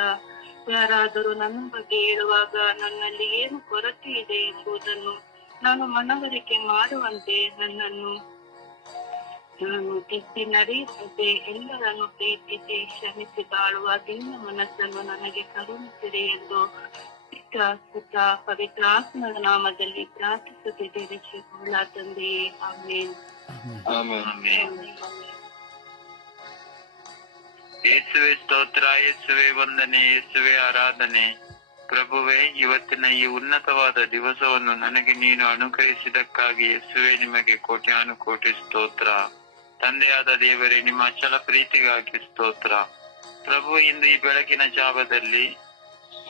ಯಾರಾದರೂ ನನ್ನ ಬಗ್ಗೆ ಹೇಳುವಾಗ ನನ್ನಲ್ಲಿ ಏನು ಕೊರತೆ ಇದೆ ಎಂಬುದನ್ನು ನಾನು ಮನವರಿಕೆ ಮಾಡುವಂತೆ ನಾನು ತಿದ್ದಿ ನಡೆಯುವಂತೆ ಎಲ್ಲರನ್ನು ಪ್ರೀತಿಸಿ ಕ್ಷಮಿಸಿ ಬಾಳುವ ದೀನ ಮನಸ್ಸನ್ನು ನನಗೆ ಕರುಣಿಸಿರಿ ಎಂದು ಸುತ್ತ ಪವಿತ್ರ ಆತ್ಮನ ನಾಮದಲ್ಲಿ ಪ್ರಾರ್ಥಿಸುತ್ತಿದ್ದೇನೆ ಶ್ರೀ ತಂದೆಯೇ. ಆಮೇನ್. ಯೇಸುವೆ ಸ್ತೋತ್ರ. ಯೇಸುವೆ ವಂದನೆ. ಯೇಸುವೆ ಆರಾಧನೆ. ಪ್ರಭುವೇ, ಇವತ್ತಿನ ಈ ಉನ್ನತವಾದ ದಿವಸವನ್ನು ನನಗೆ ನೀನು ಅನುಗ್ರಹಿಸಿದಕ್ಕಾಗಿ ಯೇಸುವೆ ನಿಮಗೆ ಕೋಟ್ಯಾನುಕೋಟಿ ಸ್ತೋತ್ರ. ತಂದೆಯಾದ ದೇವರೇ, ನಿಮ್ಮ ಅಚಲ ಪ್ರೀತಿಗಾಗಿ ಸ್ತೋತ್ರ. ಪ್ರಭು, ಇಂದು ಈ ಬೆಳಗಿನ ಜಾವದಲ್ಲಿ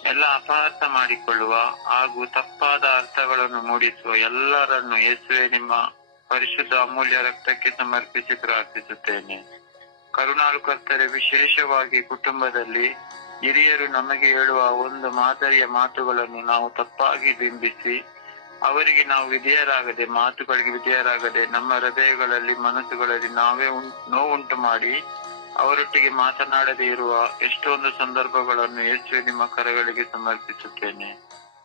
ಎಲ್ಲ ಅಪಾರ್ಥ ಮಾಡಿಕೊಳ್ಳುವ ಹಾಗೂ ತಪ್ಪಾದ ಅರ್ಥಗಳನ್ನು ಮೂಡಿಸುವ ಎಲ್ಲರನ್ನು ಯೇಸುವೆ ನಿಮ್ಮ ಪರಿಶುದ್ಧ ಅಮೂಲ್ಯ ರಕ್ತಕ್ಕೆ ಸಮರ್ಪಿಸಿ ಪ್ರಾರ್ಥಿಸುತ್ತೇನೆ. ಕರುಣಾಳು ಕರ್ತರೆ, ವಿಶೇಷವಾಗಿ ಕುಟುಂಬದಲ್ಲಿ ಹಿರಿಯರು ನಮಗೆ ಹೇಳುವ ಒಂದು ಮಾದರಿಯ ಮಾತುಗಳನ್ನು ನಾವು ತಪ್ಪಾಗಿ ಬಿಂಬಿಸಿ ಅವರಿಗೆ ನಾವು ಮಾತುಗಳಿಗೆ ವಿಧೇಯರಾಗದೆ ನಮ್ಮ ಹೃದಯಗಳಲ್ಲಿ, ಮನಸ್ಸುಗಳಲ್ಲಿ ನಾವೇ ನೋವುಂಟು ಮಾಡಿ ಅವರೊಟ್ಟಿಗೆ ಮಾತನಾಡದೇ ಇರುವ ಎಷ್ಟೊಂದು ಸಂದರ್ಭಗಳನ್ನು ಯೇಸುವೆ ನಿಮ್ಮ ಕರಗಳಿಗೆ ಸಮರ್ಪಿಸುತ್ತೇನೆ.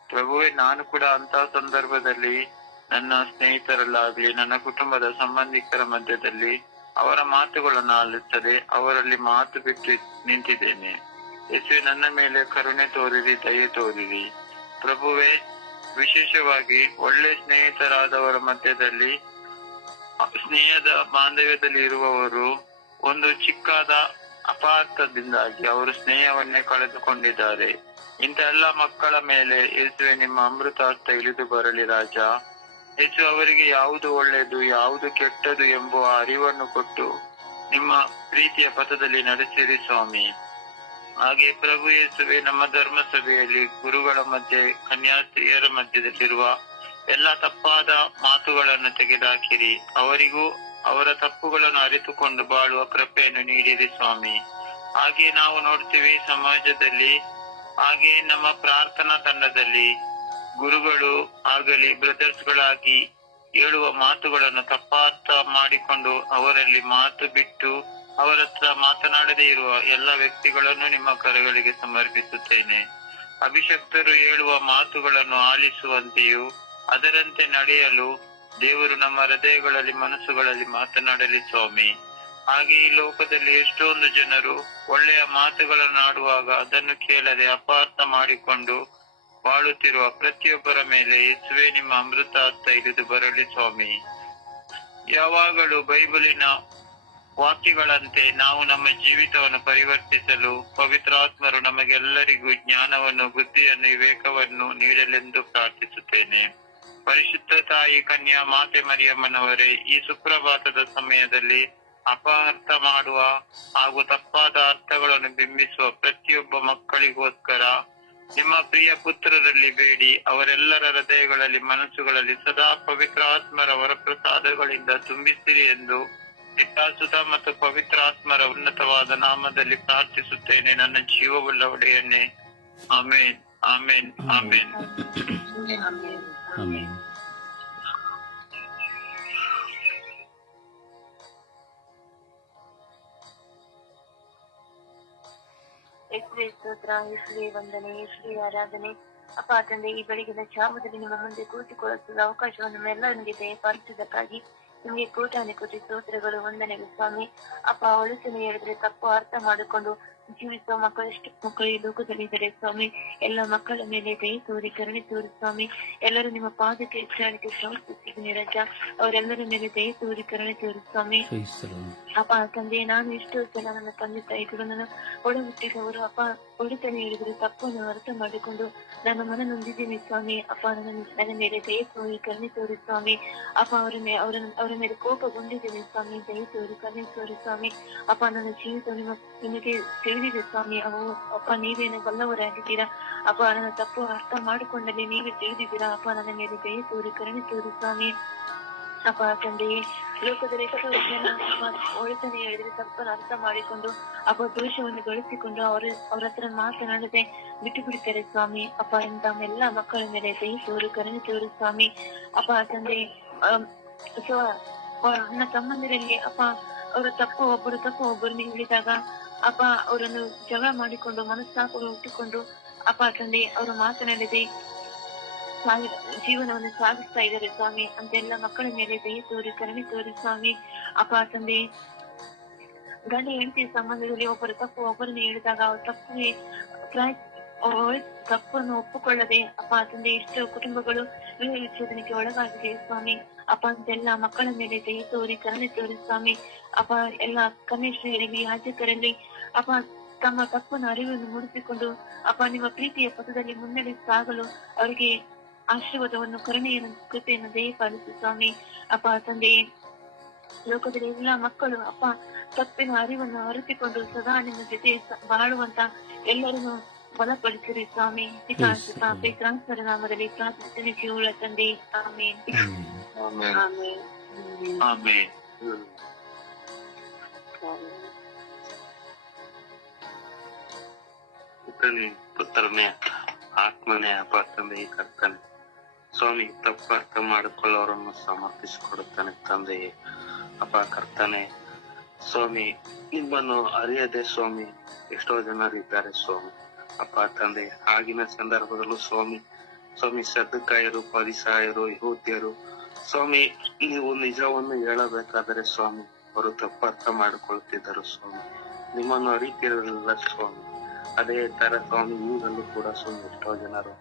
ಪ್ರಭುವೇ, ನಾನು ಕೂಡ ಅಂತಹ ಸಂದರ್ಭದಲ್ಲಿ ನನ್ನ ಸ್ನೇಹಿತರಲ್ಲಾಗ್ಲಿ ನನ್ನ ಕುಟುಂಬದ ಸಂಬಂಧಿಕರ ಮಧ್ಯದಲ್ಲಿ ಅವರ ಮಾತುಗಳನ್ನು ಆಲಿಸದೆ ಅವರಲ್ಲಿ ಮಾತು ಬಿಟ್ಟು ನಿಂತಿದ್ದೇನೆ. ಯೇಸುವೆ, ನನ್ನ ಮೇಲೆ ಕರುಣೆ ತೋರಿರಿ, ದಯೆ ತೋರಿರಿ. ಪ್ರಭುವೇ, ವಿಶೇಷವಾಗಿ ಒಳ್ಳೆ ಸ್ನೇಹಿತರಾದವರ ಮಧ್ಯದಲ್ಲಿ ಸ್ನೇಹದ ಬಾಂಧವ್ಯದಲ್ಲಿ ಇರುವವರು ಒಂದು ಚಿಕ್ಕಾದ ಅಪಾರ್ಥದಿಂದಾಗಿ ಅವರು ಸ್ನೇಹವನ್ನೇ ಕಳೆದುಕೊಂಡಿದ್ದಾರೆ. ಇಂಥ ಎಲ್ಲ ಮಕ್ಕಳ ಮೇಲೆ ಯೇಸುವೆ ನಿಮ್ಮ ಅಮೃತ ಹಸ್ತ ಇಳಿದು ಬರಲಿ ರಾಜ. ಯೇಸು ಅವರಿಗೆ ಯಾವುದು ಒಳ್ಳೆಯದು ಯಾವುದು ಕೆಟ್ಟದು ಎಂಬುವ ಅರಿವನ್ನು ಕೊಟ್ಟು ನಿಮ್ಮ ಪ್ರೀತಿಯ ಪಥದಲ್ಲಿ ನಡೆಸಿರಿ ಸ್ವಾಮಿ. ಹಾಗೆ ಪ್ರಭು ಯೇಸುವೆ, ನಮ್ಮ ಧರ್ಮಸಭೆಯಲ್ಲಿ ಗುರುಗಳ ಮಧ್ಯೆ ಕನ್ಯಾಸ್ತ್ರೀಯರ ಮಧ್ಯದಲ್ಲಿರುವ ಎಲ್ಲ ತಪ್ಪಾದ ಮಾತುಗಳನ್ನು ತೆಗೆದುಹಾಕಿರಿ. ಅವರಿಗೂ ಅವರ ತಪ್ಪುಗಳನ್ನು ಅರಿತುಕೊಂಡು ಬಾಳುವ ಕೃಪೆಯನ್ನು ನೀಡಿರಿ ಸ್ವಾಮಿ. ಹಾಗೆ ನಾವು ನೋಡ್ತೀವಿ ಸಮಾಜದಲ್ಲಿ, ಹಾಗೆ ನಮ್ಮ ಪ್ರಾರ್ಥನಾ ತಂಡದಲ್ಲಿ ಗುರುಗಳು ಆಗಲಿ ಬ್ರದರ್ಸ್ಗಳಾಗಿ ಹೇಳುವ ಮಾತುಗಳನ್ನು ತಪ್ಪಾರ್ಥ ಮಾಡಿಕೊಂಡು ಅವರಲ್ಲಿ ಮಾತು ಬಿಟ್ಟು ಅವರ ಹತ್ರ ಮಾತನಾಡದೇ ಇರುವ ಎಲ್ಲ ವ್ಯಕ್ತಿಗಳನ್ನು ನಿಮ್ಮ ಕರಗಳಿಗೆ ಸಮರ್ಪಿಸುತ್ತೇನೆ. ಅಭಿಷಕ್ತರು ಹೇಳುವ ಮಾತುಗಳನ್ನು ಆಲಿಸುವಂತೆಯೂ ಅದರಂತೆ ನಡೆಯಲು ದೇವರು ನಮ್ಮ ಹೃದಯಗಳಲ್ಲಿ ಮನಸ್ಸುಗಳಲ್ಲಿ ಮಾತನಾಡಲಿ ಸ್ವಾಮಿ. ಹಾಗೆ ಈ ಲೋಕದಲ್ಲಿ ಎಷ್ಟೊಂದು ಜನರು ಒಳ್ಳೆಯ ಮಾತುಗಳನ್ನು ಆಡುವಾಗ ಅದನ್ನು ಕೇಳದೆ ಅಪಾರ್ಥ ಮಾಡಿಕೊಂಡು ಬಾಳುತ್ತಿರುವ ಪ್ರತಿಯೊಬ್ಬರ ಮೇಲೆ ಯೇಸುವೆ ನಿಮ್ಮ ಅಮೃತ ಹಸ್ತ ಇಳಿದು ಬರಲಿ ಸ್ವಾಮಿ. ಯಾವಾಗಲೂ ಬೈಬಲಿನ ವಾಕ್ಯಗಳಂತೆ ನಾವು ನಮ್ಮ ಜೀವಿತವನ್ನು ಪರಿವರ್ತಿಸಲು ಪವಿತ್ರಾತ್ಮರು ನಮಗೆಲ್ಲರಿಗೂ ಜ್ಞಾನವನ್ನು, ಬುದ್ಧಿಯನ್ನು, ವಿವೇಕವನ್ನು ನೀಡಲೆಂದು ಪ್ರಾರ್ಥಿಸುತ್ತೇನೆ. ಪರಿಶುದ್ಧ ತಾಯಿ ಕನ್ಯಾ ಮಾತೆ ಮರಿಯಮ್ಮನವರೇ, ಈ ಸುಪ್ರಭಾತದ ಸಮಯದಲ್ಲಿ ಅಪಾರ್ಥ ಮಾಡುವ ಹಾಗೂ ತಪ್ಪಾದ ಅರ್ಥಗಳನ್ನು ಬಿಂಬಿಸುವ ಪ್ರತಿಯೊಬ್ಬ ಮಕ್ಕಳಿಗೋಸ್ಕರ ನಿಮ್ಮ ಪ್ರಿಯ ಪುತ್ರರಲ್ಲಿ ಬೇಡಿ ಅವರೆಲ್ಲರ ಹೃದಯಗಳಲ್ಲಿ ಮನಸ್ಸುಗಳಲ್ಲಿ ಸದಾ ಪವಿತ್ರ ಆತ್ಮರ ವರಪ್ರಸಾದಗಳಿಂದ ತುಂಬಿಸಿರಿ ಎಂದು ಪಿತಾಸುತ ಮತ್ತು ಪವಿತ್ರ ಆತ್ಮರ ಉನ್ನತವಾದ ನಾಮದಲ್ಲಿ ಪ್ರಾರ್ಥಿಸುತ್ತೇನೆ ನನ್ನ ಜೀವವುಳ್ಳ ಒಡೆಯನ್ನೇ. ಆಮೇನ್, ಆಮೇನ್, ಆಮೇನ್. ಆಮೆನ್. ಯೇಸುವೇ ಸ್ತೋತ್ರ, ಯೇಸುವೇ ವಂದನೆ, ಯೇಸುವೇ ಆರಾಧನೆ. ಅಪ್ಪ ತಂದೆ, ಈ ಬೆಳಗಿನ ಜಾವದಲ್ಲಿ ನಿಮ್ಮ ಮುಂದೆ ಕೂತಿಕೊಳ್ಳುವ ಅವಕಾಶವನ್ನು ನಮ್ಮೆಲ್ಲರಿಗೆ ದಯಪಾಲಿಸಿದ್ದಕ್ಕಾಗಿ ನಿಮಗೆ ಕೋಟಿ ಸ್ತೋತ್ರಗಳು, ವಂದನೆಗಳು ಸ್ವಾಮಿ. ಅಪ್ಪ, ಒಳಿತನ್ನು ಹೇಳಿದ್ರೆ ತಪ್ಪು ಅರ್ಥ ಮಾಡಿಕೊಂಡು ಜೀವಿಸುವ ಮಕ್ಕಳಷ್ಟು ಮಕ್ಕಳು ಈ ಲೋಕದಲ್ಲಿ ಇದ್ದಾರೆ ಸ್ವಾಮಿ. ಎಲ್ಲ ಮಕ್ಕಳ ಮೇಲೆ ದಯ ತೋರಿ, ಕರುಣೆ ತೋರಿ ಸ್ವಾಮಿ. ಎಲ್ಲರೂ ನಿಮ್ಮ ಪಾದಕ್ಕೆ ಹೆಚ್ಚಾಣಿಕೆ ಸಮರ್ಪಿಸಿದ್ದೀನಿ ರಜ. ಅವರೆಲ್ಲರ ಮೇಲೆ ದಯ ತೋರಿ, ಕರುಣೆ ತೋರಿ ಸ್ವಾಮಿ. ಅಪ್ಪ ತಂದೆ, ನಾನು ಎಷ್ಟೋ ಸಲ ನನ್ನ ತಂದೆ ತಾಯಿಗಳು ನನ್ನ ಒಡಹುಟ್ಟಿದವರು ಅಪ್ಪ ಒಳಿತನ್ನು ಹೇಳಿದ್ರೆ ತಪ್ಪನ್ನು ಅರ್ಥ ಮಾಡಿಕೊಂಡು ನನ್ನ ಮನ ನೊಂದಿದ್ದೀನಿ ಸ್ವಾಮಿ. ಅಪ್ಪ ನನ್ನ ಮೇಲೆ ದಯ ತೋರಿ, ಕರುಣೆ ತೋರಿ ಸ್ವಾಮಿ. ಅಪ್ಪ ಅವರ ಮೇಲೆ ಕೋಪಗೊಂಡಿದ್ದೀನಿ ಸ್ವಾಮಿ. ದಯ ತೋರಿ, ಕರುಣೆ ತೋರಿ ಸ್ವಾಮಿ. ಅಪ್ಪ, ನನ್ನ ಜೀವಿತ ನಿಮಗೆ ತಿಳಿದಿದೆ ಸ್ವಾಮಿ. ಅಪ್ಪ, ನೀವೇನು ಬಲ್ಲವರಾಗಿದ್ದೀರಾ ಅಪ್ಪ. ನನ್ನ ತಪ್ಪು ಅರ್ಥ ಮಾಡಿಕೊಂಡಲ್ಲಿ ನೀವೇ ತಿಳಿದಿದ್ದೀರಾ ಅಪ್ಪ. ನನ್ನ ಮೇಲೆ ದಯ ತೋರಿ, ಕರುಣೆ ತೋರಿ ಸ್ವಾಮಿ. ಅಪ್ಪ ತಂದೆಯೇ, ಲೋಕದಲ್ಲಿ ಜನ ಒಳಿತನ್ನು ಹೇಳಿದ್ರೆ ತಪ್ಪನ್ನು ಅರ್ಥ ಮಾಡಿಕೊಂಡು ಅಪ್ಪ ದೋಷವನ್ನು ಗಳಿಸಿಕೊಂಡು ಅವ್ರ ಹತ್ರ ಮಾತನಾಡದೆ ಬಿಟ್ಟು ಬಿಡ್ತಾರೆ ಸ್ವಾಮಿ. ಅಪ್ಪ, ಇಂಥ ಎಲ್ಲ ಮಕ್ಕಳ ಮೇಲೆ ದಯ ತೋರಿ, ಕರುಣೆ ತೋರಿ ಸ್ವಾಮಿ. ಅಪ್ಪ ತಂದೆ, ನನ್ನ ತಮ್ಮಂದಿರಲ್ಲಿ ಅಪ್ಪ ಅವರ ಒಬ್ಬರು ತಪ್ಪು ಹೇಳಿದಾಗ ಅಪ್ಪ ಅವರನ್ನು ಜಗಳ ಮಾಡಿಕೊಂಡು ಮನಸ್ಸಾಪಗಳು ಹುಟ್ಟಿಕೊಂಡು ಅಪ್ಪ ತಂದೆ ಅವರು ಮಾತನಾಡದೆ ಜೀವನವನ್ನು ಸಾಗಿಸ್ತಾ ಇದ್ದಾರೆ ಸ್ವಾಮಿ. ಅಂತೆಲ್ಲ ಮಕ್ಕಳ ಮೇಲೆ ದಯ ತೋರಿ, ಕರುಣೆ ತೋರಿ ಸ್ವಾಮಿ. ಅಪ್ಪ ತಂದೆ, ಗಂಡ ಹೆಂಡತಿ ಸಂಬಂಧದಲ್ಲಿ ಒಬ್ಬರನ್ನು ಹೇಳಿದಾಗ ಅವ್ರ ತಪ್ಪನ್ನು ಒಪ್ಪಿಕೊಳ್ಳದೆ ಅಪ್ಪ ತಂದೆ ಎಷ್ಟೋ ಕುಟುಂಬಗಳು ವಿಚ್ಛೇದನಕ್ಕೆ ಒಳಗಾಗಿದೆ ಸ್ವಾಮಿ. ಅಪ್ಪ, ಅಂತೆಲ್ಲ ಮಕ್ಕಳ ಮೇಲೆ ದಯ ತೋರಿ, ಕರುಣೆ ತೋರಿ ಸ್ವಾಮಿ. ಅಪ್ಪ, ಎಲ್ಲ ಕನ್ಯಶ್ರೀಯರಲ್ಲಿ, ಯಾಜಕರಲ್ಲಿ ಅಪ್ಪ ತಮ್ಮ ತಪ್ಪನ್ನು ಅರಿವನ್ನು ಮೂಡಿಸಿಕೊಂಡು ಅಪ್ಪ ನಿಮ್ಮ ಪ್ರೀತಿಯ ಪಥದಲ್ಲಿ ಮುನ್ನಡೆ ಸಾಗಲು ಅವರಿಗೆ ಆಶೀರ್ವಾದವನ್ನು, ಕರುಣೆಯನ್ನು, ಕೃಪೆಯನ್ನು ದಯಪಾಲಿಸಿ ಸ್ವಾಮಿ. ಅಪ್ಪ ತಂದೆಯೇ, ಲೋಕದಲ್ಲಿ ಎಲ್ಲ ಮಕ್ಕಳು ಅಪ್ಪ ತಪ್ಪಿನ ಅರಿವನ್ನು ಅರಿತುಕೊಂಡು ಸದಾ ನಿಮ್ಮ ಜೊತೆ ಬಾಳುವಂತ ಎಲ್ಲರನ್ನು ಬಲಪಡಿಸಿರಿ ಸ್ವಾಮಿ. ಪಿತಾಸುರ ನಾಮದಲ್ಲಿ ಪ್ರಾರ್ಥಿಸುತ್ತೇನೆ ಜೀವವುಳ್ಳ ತಂದೆ. ಆಮೇನ್, ಆಮೇನ್, ಆಮೇನ್. ಪುತ್ರನೇ, ಆತ್ಮನೇ, ಅಪ್ಪ ತಂದೆ ಕರ್ತನೆ ಸ್ವಾಮಿ, ತಪ್ಪು ಅರ್ಥ ಮಾಡಿಕೊಳ್ಳೋರನ್ನು ಸಮರ್ಪಿಸಿಕೊಡುತ್ತಾನೆ ತಂದೆಯೇ. ಅಪ್ಪ ಕರ್ತನೆ ಸ್ವಾಮಿ, ನಿಮ್ಮನ್ನು ಅರಿಯದೆ ಸ್ವಾಮಿ ಎಷ್ಟೋ ಜನರಿದ್ದಾರೆ ಸ್ವಾಮಿ. ಅಪ್ಪ ತಂದೆ, ಆಗಿನ ಸಂದರ್ಭದಲ್ಲೂ ಸ್ವಾಮಿ ಸದ್ದುಕಾಯರು, ಪರಿಸಾಯರು, ಯಹೂದ್ಯರು ಸ್ವಾಮಿ, ನೀವು ನಿಜವನ್ನು ಹೇಳಬೇಕಾದರೆ ಸ್ವಾಮಿ ಅವರು ತಪ್ಪರ್ಥ ಮಾಡಿಕೊಳ್ತಿದ್ದರು ಸ್ವಾಮಿ. ನಿಮ್ಮನ್ನು ಅರಿತಿರಲಿಲ್ಲ ಸ್ವಾಮಿ. ಅದೇ ತರ ಸ್ವಾಮಿ ಈಗಲೂ ಕೂಡ ಸ್ವಾಮಿ ಎಷ್ಟೋ ಜನರು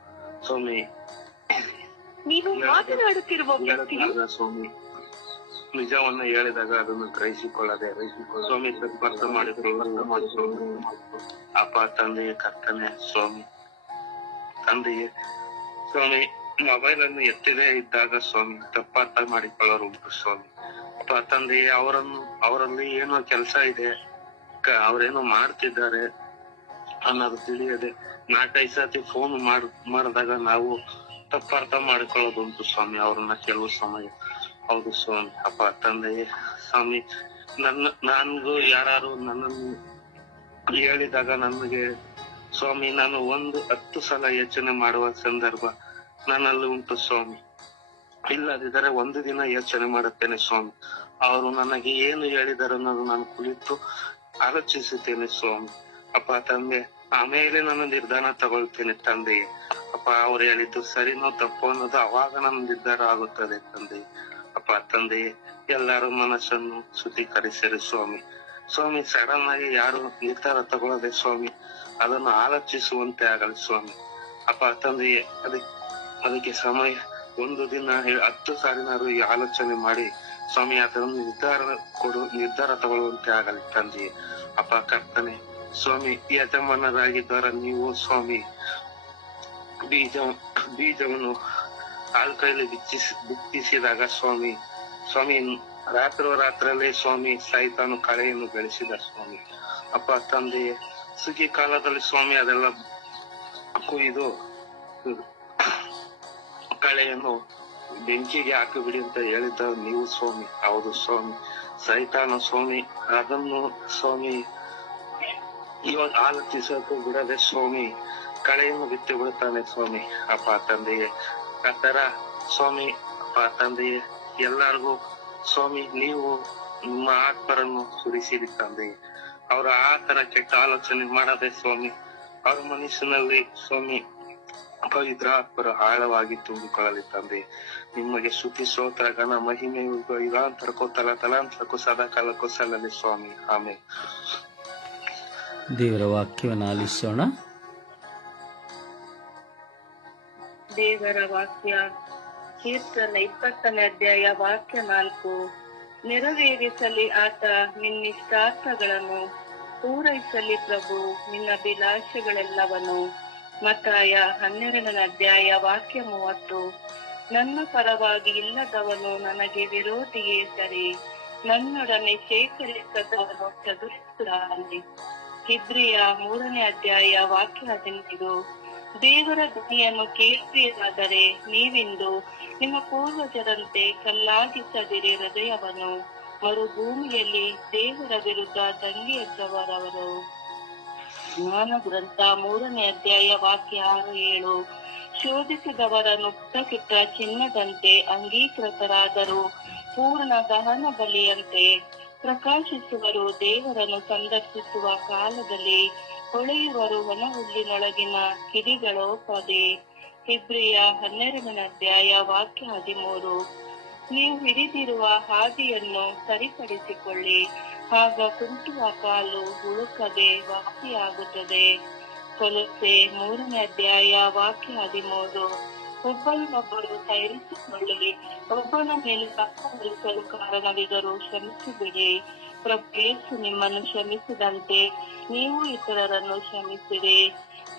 ಸ್ವಾಮಿ ನೀವು ಮಾತನಾಡುತ್ತಿರುವ ವ್ಯಕ್ತಿಯು ಹೇಳಿದಾಗ ಸ್ವಾಮಿ ನಿಜವನ್ನ ಹೇಳಿದಾಗ ಅದನ್ನು ಗ್ರಹಿಸಿಕೊಳ್ಳದೆ ಸ್ವಾಮಿ ತಪ್ಪರ್ಥ ಮಾಡಿಕೊಳ್ಳ ಅಪ್ಪ ತಂದೆಯ ಕರ್ತನೆ ಸ್ವಾಮಿ, ತಂದೆಯೇ ಸ್ವಾಮಿ ಮೊಬೈಲ್ ಅನ್ನು ಎತ್ತದೇ ಇದ್ದಾಗ ಸ್ವಾಮಿ ತಪ್ಪರ್ಥ ಮಾಡಿಕೊಳ್ಳೋರು ಉಂಟು ಸ್ವಾಮಿ. ಅಪ್ಪ ತಂದೆಯೇ ಅವರಲ್ಲಿ ಏನೋ ಕೆಲಸ ಇದೆ, ಅವ್ರೇನೋ ಮಾಡ್ತಿದ್ದಾರೆ ಅನ್ನೋದು ತಿಳಿಯದೆ 4-5 ಸತಿ ಫೋನ್ ಮಾಡಿದಾಗ ನಾವು ತಪ್ಪರ್ಥ ಮಾಡಿಕೊಳ್ಳೋದುಂಟು ಸ್ವಾಮಿ ಅವ್ರನ್ನ ಕೆಲವು ಸಮಯ. ಹೌದು ಸ್ವಾಮಿ. ಅಪ್ಪ ತಂದೆಯೇ ಸ್ವಾಮಿ, ನನ್ಗೂ ಯಾರು ನನ್ನನ್ನು ಹೇಳಿದಾಗ ನನಗೆ ಸ್ವಾಮಿ ನಾನು 10 ಸಲ ಯೋಚನೆ ಮಾಡುವ ಸಂದರ್ಭ ನನ್ನಲ್ಲಿ ಉಂಟು ಸ್ವಾಮಿ. ಇಲ್ಲದಿದ್ದರೆ 1 ದಿನ ಯೋಚನೆ ಮಾಡುತ್ತೇನೆ ಸ್ವಾಮಿ. ಅವರು ನನಗೆ ಏನು ಹೇಳಿದರು ಅನ್ನೋದು ನಾನು ಕುಳಿತು ಆಲೋಚಿಸುತ್ತೇನೆ ಸ್ವಾಮಿ. ಅಪ್ಪ ತಂದೆ, ಆಮೇಲೆ ನಾನು ನಿರ್ಧಾರ ತಗೊಳ್ತೇನೆ ತಂದೆಯೇ. ಅಪ್ಪ ಅವ್ರು ಹೇಳಿದ್ದು ಸರಿನೋ ತಪ್ಪು ಅನ್ನೋದು ಅವಾಗ ನನ್ನ ನಿರ್ಧಾರ ಆಗುತ್ತದೆ ತಂದೆಯೇ. ಅಪ್ಪ ತಂದೆಯೇ, ಎಲ್ಲರೂ ಮನಸ್ಸನ್ನು ಶುದ್ಧೀಕರಿಸಿರಿ ಸ್ವಾಮಿ. ಸ್ವಾಮಿ ಸಡನ್ ಆಗಿ ಯಾರು ನಿರ್ಧಾರ ತಗೊಳ್ಳದೆ ಸ್ವಾಮಿ ಅದನ್ನು ಆಲೋಚಿಸುವಂತೆ ಆಗಲಿ ಸ್ವಾಮಿ. ಅಪ್ಪ ತಂದೆಯೇ, ಅದಕ್ಕೆ ಸಮಯ 1 ದಿನ 10 ಸಾರಿನಾರು ಆಲೋಚನೆ ಮಾಡಿ ಸ್ವಾಮಿ ಅದನ್ನು ನಿರ್ಧಾರ ತಗೊಳ್ಳುವಂತೆ ಆಗಲಿ ತಂದೆಯೇ. ಅಪ್ಪ ಕರ್ತನೆ ಸ್ವಾಮಿ, ಯಜಮಾನರಾಗಿದ್ದಾರ ನೀವು ಸ್ವಾಮಿ ಬೀಜವನ್ನು ಆಳ್ ಕೈಲಿ ಬಿತ್ತಿಸಿದಾಗ ಸ್ವಾಮಿ ರಾತ್ರಿಯಲ್ಲೇ ಸ್ವಾಮಿ ಸೈತಾನು ಕಳೆಯನ್ನು ಬೆಳೆಸಿದ ಸ್ವಾಮಿ. ಅಪ್ಪ ತಂದೆಯೇ, ಸುಗ್ಗಿ ಕಾಲದಲ್ಲಿ ಸ್ವಾಮಿ ಅದೆಲ್ಲ ಕೊಯ್ದು ಕಳೆಯನ್ನು ಬೆಂಕಿಗೆ ಹಾಕಿಬಿಡಿ ಅಂತ ಹೇಳಿದ್ದ ನೀವು ಸ್ವಾಮಿ. ಹೌದು ಸ್ವಾಮಿ. ಸೈತಾನ ಸ್ವಾಮಿ ಅದನ್ನು ಸ್ವಾಮಿ ಇವಾಗ ಆಲೋಚಿಸೋಕೆ ಬಿಡದೆ ಸ್ವಾಮಿ ಕಳೆಯನ್ನು ಬಿಟ್ಟು ಬಿಡುತ್ತಾನೆ ಸ್ವಾಮಿ. ಅಪ್ಪ ತಂದೆಯೇ, ಆ ತರ ಸ್ವಾಮಿ ಅಪ್ಪ ತಂದೆಯೇ ಎಲ್ಲರಿಗೂ ಸ್ವಾಮಿ ನೀವು ನಿಮ್ಮ ಆತ್ಮರನ್ನು ಸುರಿಸಿರಿ ತಂದೆಯೇ. ಅವರ ಆ ತರ ಕೆಟ್ಟ ಆಲೋಚನೆ ಮಾಡದೆ ಸ್ವಾಮಿ ಅವ್ರ ಮನಸ್ಸಿನಲ್ಲಿ ಸ್ವಾಮಿ ಪವಿತ್ರ ಆತ್ಮರು ಆಳವಾಗಿ ತುಂಬಿಕೊಳ್ಳಲಿ ತಂದೆ. ನಿಮಗೆ ಸ್ತುತಿ ಸ್ತೋತ್ರ ಘನ ಮಹಿಮೆ ಯುಗಾಂತರಕ್ಕೂ ತಲಾಂತರಕ್ಕೂ ಸದಾ ಕಾಲಕ್ಕೂ ಸಲ್ಲಲಿ ಸ್ವಾಮಿ. ಆಮೇಲೆ ದೇವರ ವಾಕ್ಯವನ್ನು ಆಲಿಸೋಣ. ದೇವರ ವಾಕ್ಯ ಕೀರ್ತನ 20ನೇ ಅಧ್ಯಾಯ ವಾಕ್ಯ 4. ನೆರವೇರಿಸಲಿ ಆತ ನಿನ್ನಿಷ್ಟಾರ್ಥಗಳನ್ನು, ಪೂರೈಸಲಿ ಪ್ರಭು ನಿನ್ನ ಅಭಿಲಾಷೆಗಳೆಲ್ಲವನ್ನು. ಮತ್ತಾಯ 12ನೇ ಅಧ್ಯಾಯ ವಾಕ್ಯ 30. ನನ್ನ ಪರವಾಗಿ ಇಲ್ಲದವನು ನನಗೆ ವಿರೋಧಿಯೇ ಸರಿ, ನನ್ನೊಡನೆ ಶೇಖರಿಸದವನು ಚದುರಿಸುತ್ತಾನೆ. ಇಬ್ರಿಯ 3ನೇ ಅಧ್ಯಾಯ ವಾಕ್ಯ 15. ದೇವರ ಧ್ವನಿಯನ್ನು ಕೇಳಿರಾದರೆ ನೀವಿಂದು ನಿಮ್ಮ ಪೂರ್ವಜರಂತೆ ಕಲ್ಲಾಗಿಸದಿರಿ ಹೃದಯವನ್ನು. ಮರುಭೂಮಿಯಲ್ಲಿ ದೇವರ ವಿರುದ್ಧ ದಂಗೆ ಎದ್ದವರವರು. ಜ್ಞಾನ ಗ್ರಂಥ 3ನೇ ಅಧ್ಯಾಯ ವಾಕ್ಯ 6-7. ಶೋಧಿಸಿದವರನ್ನು ಪುಟಕಿಟ್ಟ ಚಿನ್ನದಂತೆ ಅಂಗೀಕೃತರಾದರೂ ಪೂರ್ಣ ದಹನ ಬಲಿಯಂತೆ ಪ್ರಕಾಶಿಸುವರು. ದೇವರನ್ನು ಸಂದರ್ಶಿಸುವ ಕಾಲದಲ್ಲಿ ಹೊಳೆಯುವರು ವನಹುಲ್ಲಿನೊಳಗಿನ ಕಿಡಿಗಳೋಪದೆ. ಇಬ್ರಿಯ 12ನೇ ಅಧ್ಯಾಯ ವಾಕ್ಯ 13. ನೀವು ಹಿಡಿದಿರುವ ಹಾದಿಯನ್ನು ಸರಿಪಡಿಸಿಕೊಳ್ಳಿ, ಆಗ ಕುಂಟುವ ಕಾಲು ಹುಳುಕದೆ ವಾಸಿಯಾಗುತ್ತದೆ. ಕೊಲೊಸ್ಸೆ 3ನೇ ಅಧ್ಯಾಯ ವಾಕ್ಯ 13. ಒಬ್ಬರನ್ನೊಬ್ಬರು ಸೈರಿಸಿಕೊಳ್ಳಿ, ಒಬ್ಬನ ಮೇಲೆ ತಪ್ಪ ಹೊರಿಸಲು ಕಾರಣವಿದ್ದರೂ ಕ್ಷಮಿಸಿಬಿಡಿ. ಪ್ರಭು ಯೇಸು ನಿಮ್ಮನ್ನು ಕ್ಷಮಿಸಿದಂತೆ ನೀವು ಇತರರನ್ನು ಕ್ಷಮಿಸಿರಿ.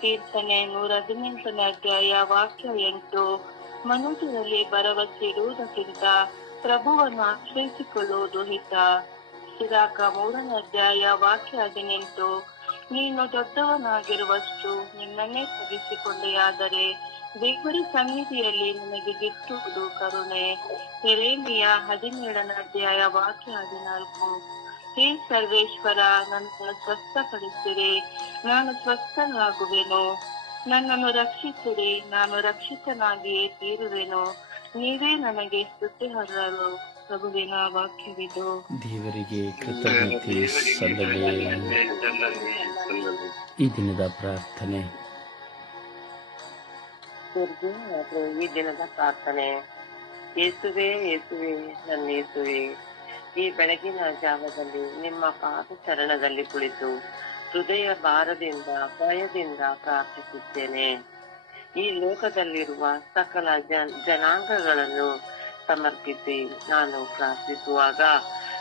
ಕೀರ್ತನೆ 118ನೇ ಅಧ್ಯಾಯ ವಾಕ್ಯ 8. ಮನುಷ್ಯರಲ್ಲಿ ಭರವಸೆ ಇಡುವುದಕ್ಕಿಂತ ಪ್ರಭುವನ್ನು ಆಶ್ರಯಿಸಿಕೊಳ್ಳುವುದು ಹಿತ. ಸಿರಾಕ 3ನೇ ಅಧ್ಯಾಯ ವಾಕ್ಯ 18. ನೀನು ದೊಡ್ಡವನಾಗಿರುವಷ್ಟು ನಿನ್ನನ್ನೇ ತಗ್ಗಿಸಿಕೊಂಡೆಯಾದರೆ ದೇವರ ಸನ್ನಿಧಿಯಲ್ಲಿ ನಿನಗೆ ಗಿಟ್ಟುವುದು ಕರುಣೆ. ಯೆರೆಮೀಯ 17ನೇ ಅಧ್ಯಾಯ ವಾಕ್ಯ 14. ಹೇ ಸರ್ವೇಶ್ವರ, ನನ್ನನ್ನು ಸ್ವಸ್ಥಪಡಿಸಿರಿ, ನಾನು ಸ್ವಸ್ಥನಾಗುವೆನು. ನನ್ನನ್ನು ರಕ್ಷಿಸಿರಿ, ನಾನು ರಕ್ಷಿತನಾಗಿಯೇ ತೀರುವೆನು. ನೀವೇ ನನಗೆ ಸ್ತುತಿಹರ್ಹರು. ಪ್ರಭುವಿನ ವಾಕ್ಯವಿದು. ದೇವರಿಗೆ ಕೃತಜ್ಞತೆ ಸಲ್ಲಲಿ. ಈ ದಿನದ ಪ್ರಾರ್ಥನೆ. ಈ ದಿನದ ಪ್ರಾರ್ಥನೆ. ಯೇಸುವೆ ಯೇಸುವೆ ನನ್ನ ಯೇಸುವೆ, ಈ ಬೆಳಗಿನ ಜಾವದಲ್ಲಿ ನಿಮ್ಮ ಪಾದ ಚರಣದಲ್ಲಿ ಕುಳಿತು ಹೃದಯ ಭಾರದಿಂದ ಭಯದಿಂದ ಪ್ರಾರ್ಥಿಸುತ್ತೇನೆ. ಈ ಲೋಕದಲ್ಲಿರುವ ಸಕಲ ಜನಾಂಗಗಳನ್ನು ಸಮರ್ಪಿಸಿ ನಾನು ಪ್ರಾರ್ಥಿಸುವಾಗ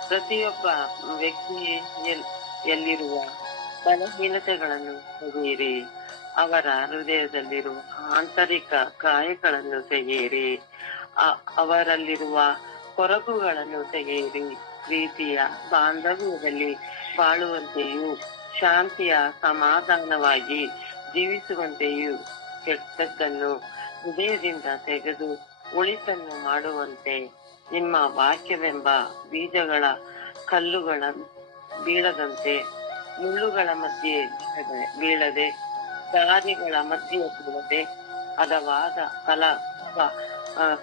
ಪ್ರತಿಯೊಬ್ಬ ವ್ಯಕ್ತಿಯಲ್ಲಿರುವ ಬಲಹೀನತೆಗಳನ್ನು ತೆಗೆಯಿರಿ. ಅವರ ಹೃದಯದಲ್ಲಿರುವ ಆಂತರಿಕ ಗಾಯಗಳನ್ನು ತೆಗೆಯಿರಿ. ಅವರಲ್ಲಿರುವ ಕೊರಗುಗಳನ್ನು ತೆಗೆಯಿರಿ. ಪ್ರೀತಿಯ ಬಾಂಧವ್ಯದಲ್ಲಿ ಬಾಳುವಂತೆಯೂ ಶಾಂತಿಯ ಸಮಾಧಾನವಾಗಿ ಜೀವಿಸುವಂತೆಯೂ ಕೆಟ್ಟದ್ದನ್ನು ಹೃದಯದಿಂದ ತೆಗೆದು ಒಳಿತನ್ನು ಮಾಡುವಂತೆ ನಿಮ್ಮ ವಾಕ್ಯವೆಂಬ ಬೀಜಗಳ ಕಲ್ಲುಗಳ ಬೀಳದಂತೆ, ಮುಳ್ಳುಗಳ ಮಧ್ಯೆ ಬೀಳದೆ, ದಾರಿಗಳ ಮಧ್ಯೆ ಬೀಳದೆ, ಹದವಾದ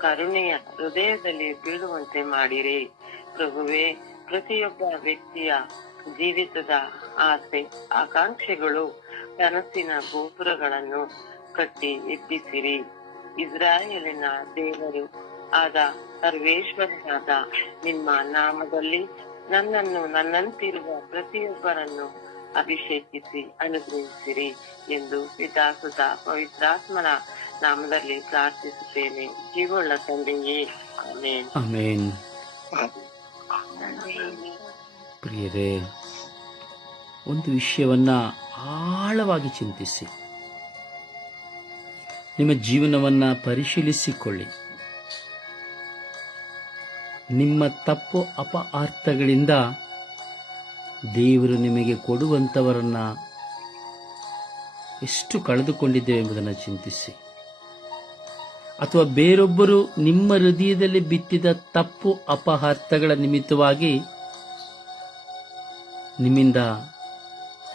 ಕರುಣೆಯ ಹೃದಯದಲ್ಲಿ ಬೀಳುವಂತೆ ಮಾಡಿರಿ. ಪ್ರಭುವೇ, ಪ್ರತಿಯೊಬ್ಬ ವ್ಯಕ್ತಿಯ ಜೀವಿತದ ಆಸೆ ಆಕಾಂಕ್ಷೆಗಳು ಕನಸಿನ ಗೋಪುರಗಳನ್ನು ಕಟ್ಟಿ ಎಬ್ಬಿಸಿರಿ. ಇಸ್ರಾಯೇಲಿನ ದೇವರು ಆದ ಸರ್ವೇಶ್ವರನಾದ ನಿಮ್ಮ ನಾಮದಲ್ಲಿ ನನ್ನನ್ನು ನನ್ನಂತಿರುವ ಪ್ರತಿಯೊಬ್ಬರನ್ನು ಅಭಿಷೇಕಿಸಿ ಅನುಗ್ರಹಿಸಿರಿ ಎಂದು ಪಿತಾಸುತ ಪವಿತ್ರಾತ್ಮನ ನಾಮದಲ್ಲಿ ಪ್ರಾರ್ಥಿಸುತ್ತೇನೆ. ಜೀವವುಳ್ಳ ತಂದೆಯೇ, ಆಮೆನ್. ಆಮೆನ್. ಪ್ರಿಯರೇ, ಒಂದು ವಿಷಯವನ್ನ ಆಳವಾಗಿ ಚಿಂತಿಸಿ, ನಿಮ್ಮ ಜೀವನವನ್ನ ಪರಿಶೀಲಿಸಿಕೊಳ್ಳಿ. ನಿಮ್ಮ ತಪ್ಪು ಅಪಅರ್ಥಗಳಿಂದ ದೇವರು ನಿಮಗೆ ಕೊಡುವಂಥವರನ್ನ ಎಷ್ಟು ಕಳೆದುಕೊಂಡಿದ್ದೇವೆ ಎಂಬುದನ್ನು ಚಿಂತಿಸಿ. ಅಥವಾ ಬೇರೊಬ್ಬರು ನಿಮ್ಮ ಹೃದಯದಲ್ಲಿ ಬಿತ್ತಿದ ತಪ್ಪು ಅಪಅರ್ಥಗಳ ನಿಮಿತ್ತವಾಗಿ ನಿಮ್ಮಿಂದ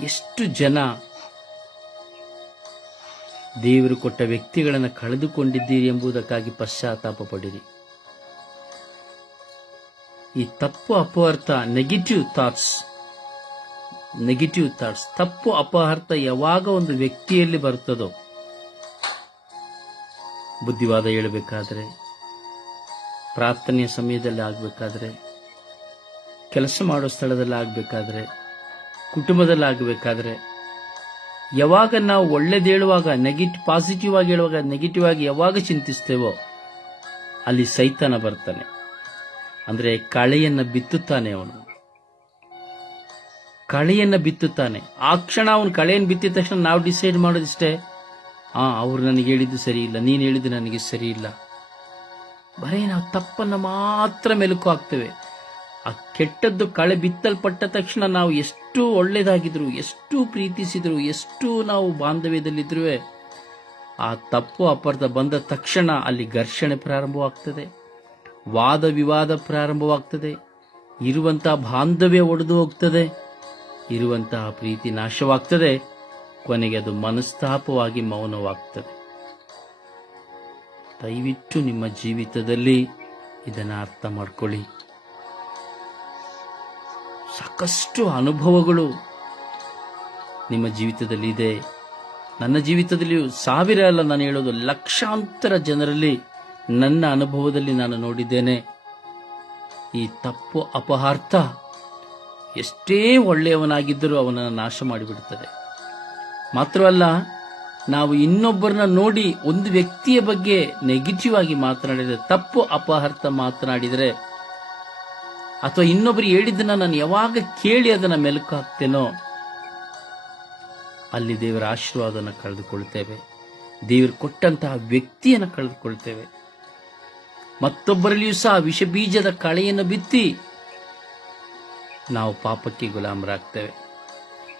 ಎಷ್ಟು ಜನ ದೇವರು ಕೊಟ್ಟ ವ್ಯಕ್ತಿಗಳನ್ನು ಕಳೆದುಕೊಂಡಿದ್ದೀರಿ ಎಂಬುದಕ್ಕಾಗಿ ಪಶ್ಚಾತ್ತಾಪ ಪಡಿರಿ. ಈ ತಪ್ಪು ಅಪಅರ್ಥ, ನೆಗೆಟಿವ್ ಥಾಟ್ಸ್, ತಪ್ಪು ಅಪಅರ್ಥ ಯಾವಾಗ ಒಂದು ವ್ಯಕ್ತಿಯಲ್ಲಿ ಬರುತ್ತದೋ, ಬುದ್ಧಿವಾದ ಹೇಳಬೇಕಾದ್ರೆ, ಪ್ರಾರ್ಥನೆಯ ಸಮಯದಲ್ಲಿ ಆಗಬೇಕಾದ್ರೆ, ಕೆಲಸ ಮಾಡೋ ಸ್ಥಳದಲ್ಲಿ ಆಗಬೇಕಾದ್ರೆ, ಕುಟುಂಬದಲ್ಲಿ ಆಗಬೇಕಾದ್ರೆ, ಯಾವಾಗ ನಾವು ಒಳ್ಳೇದು ಹೇಳುವಾಗ ಪಾಸಿಟಿವ್ ಆಗಿ ಹೇಳುವಾಗ ನೆಗೆಟಿವ್ ಆಗಿ ಯಾವಾಗ ಚಿಂತಿಸ್ತೇವೋ ಅಲ್ಲಿ ಸೈತಾನ ಬರ್ತಾನೆ. ಅಂದ್ರೆ ಕಳೆಯನ್ನ ಬಿತ್ತುತ್ತಾನೆ. ಅವನು ಕಳೆಯನ್ನ ಬಿತ್ತುತ್ತಾನೆ. ಆ ಕ್ಷಣ ಅವನು ಕಳೆಯನ್ನು ಬಿತ್ತಿದ ತಕ್ಷಣ ನಾವು ಡಿಸೈಡ್ ಮಾಡೋದಿಷ್ಟೇ, ಅವ್ರು ನನಗೆ ಹೇಳಿದ್ದು ಸರಿ ಇಲ್ಲ, ನೀನು ಹೇಳಿದ್ದು ನನಗೆ ಸರಿ ಇಲ್ಲ. ಬರೀ ನಾವು ತಪ್ಪನ್ನು ಮಾತ್ರ ಮೆಲುಕು ಹಾಕ್ತೇವೆ. ಆ ಕೆಟ್ಟದ್ದು ಕಳೆ ಬಿತ್ತಲ್ಪಟ್ಟ ತಕ್ಷಣ ನಾವು ಎಷ್ಟು ಒಳ್ಳೇದಾಗಿದ್ರು, ಎಷ್ಟು ಪ್ರೀತಿಸಿದ್ರು, ಎಷ್ಟು ನಾವು ಬಾಂಧವ್ಯದಲ್ಲಿದ್ರೂ ಆ ತಪ್ಪು ಅಪಾರ್ಥ ಬಂದ ತಕ್ಷಣ ಅಲ್ಲಿ ಘರ್ಷಣೆ ಪ್ರಾರಂಭವಾಗ್ತದೆ, ವಾದ ವಿವಾದ ಪ್ರಾರಂಭವಾಗ್ತದೆ, ಇರುವಂತಹ ಬಾಂಧವ್ಯ ಒಡೆದು ಹೋಗ್ತದೆ, ಇರುವಂತಹ ಪ್ರೀತಿ ನಾಶವಾಗ್ತದೆ, ಕೊನೆಗೆ ಅದು ಮನಸ್ತಾಪವಾಗಿ ಮೌನವಾಗ್ತದೆ. ದಯವಿಟ್ಟು ನಿಮ್ಮ ಜೀವಿತದಲ್ಲಿ ಇದನ್ನು ಅರ್ಥ ಮಾಡ್ಕೊಳ್ಳಿ. ಸಾಕಷ್ಟು ಅನುಭವಗಳು ನಿಮ್ಮ ಜೀವಿತದಲ್ಲಿ ಇದೆ. ನನ್ನ ಜೀವಿತದಲ್ಲಿಯೂ ಸಾವಿರ ಅಲ್ಲ, ನಾನು ಹೇಳೋದು ಲಕ್ಷಾಂತರ ಜನರಲ್ಲಿ ನನ್ನ ಅನುಭವದಲ್ಲಿ ನಾನು ನೋಡಿದ್ದೇನೆ. ಈ ತಪ್ಪು ಅಪಹಾರ್ಥ ಎಷ್ಟೇ ಒಳ್ಳೆಯವನಾಗಿದ್ದರೂ ಅವನನ್ನು ನಾಶ ಮಾಡಿಬಿಡುತ್ತದೆ. ಮಾತ್ರವಲ್ಲ, ನಾವು ಇನ್ನೊಬ್ಬರನ್ನ ನೋಡಿ ಒಂದು ವ್ಯಕ್ತಿಯ ಬಗ್ಗೆ ನೆಗೆಟಿವ್ ಆಗಿ ಮಾತನಾಡಿದರೆ, ತಪ್ಪು ಅಪಹಾರ್ಥ ಮಾತನಾಡಿದರೆ, ಅಥವಾ ಇನ್ನೊಬ್ಬರು ಹೇಳಿದ್ದನ್ನ ನಾನು ಯಾವಾಗ ಕೇಳಿ ಅದನ್ನು ಮೆಲುಕು ಹಾಕ್ತೇನೋ ಅಲ್ಲಿ ದೇವರ ಆಶೀರ್ವಾದನ ಕಳೆದುಕೊಳ್ತೇವೆ, ದೇವರು ಕೊಟ್ಟಂತಹ ವ್ಯಕ್ತಿಯನ್ನು ಕಳೆದುಕೊಳ್ತೇವೆ. ಮತ್ತೊಬ್ಬರಲ್ಲಿಯೂ ಸಹ ವಿಷ ಬೀಜದ ಕಳೆಯನ್ನು ಬಿತ್ತಿ ನಾವು ಪಾಪಕ್ಕೆ ಗುಲಾಮರಾಗ್ತೇವೆ.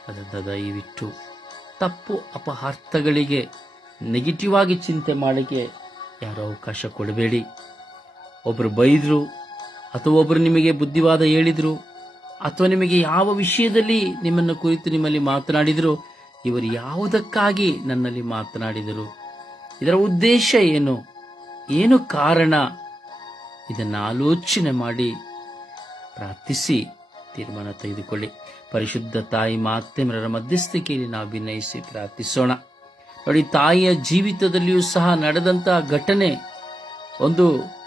ಅದರಿಂದ ದಯವಿಟ್ಟು ತಪ್ಪು ಅಪಹಾರ್ಥಗಳಿಗೆ ನೆಗೆಟಿವ್ ಆಗಿ ಚಿಂತೆ ಮಾಡಲಿಕ್ಕೆ ಯಾರು ಅವಕಾಶ ಕೊಡಬೇಡಿ. ಒಬ್ಬರು ಬೈದ್ರು, ಅಥವಾ ಒಬ್ಬರು ನಿಮಗೆ ಬುದ್ಧಿವಾದ ಹೇಳಿದ್ರು, ಅಥವಾ ನಿಮಗೆ ಯಾವ ವಿಷಯದಲ್ಲಿ ನಿಮ್ಮನ್ನು ಕುರಿತು ನಿಮ್ಮಲ್ಲಿ ಮಾತನಾಡಿದ್ರು, ಇವರು ಯಾವುದಕ್ಕಾಗಿ ನನ್ನಲ್ಲಿ ಮಾತನಾಡಿದರು, ಇದರ ಉದ್ದೇಶ ಏನು ಕಾರಣ, ಇದನ್ನು ಆಲೋಚನೆ ಮಾಡಿ ಪ್ರಾರ್ಥಿಸಿ ತೀರ್ಮಾನ ತೆಗೆದುಕೊಳ್ಳಿ. ಪರಿಶುದ್ಧ ತಾಯಿ ಮಾತೆಮರ ಮಧ್ಯಸ್ಥಿಕೆಯಲ್ಲಿ ನಾವು ಭಿನ್ನಯಿಸಿ ಪ್ರಾರ್ಥಿಸೋಣ. ನೋಡಿ, ತಾಯಿಯ ಜೀವಿತದಲ್ಲಿಯೂ ಸಹ ನಡೆದಂತಹ ಘಟನೆ ಒಂದು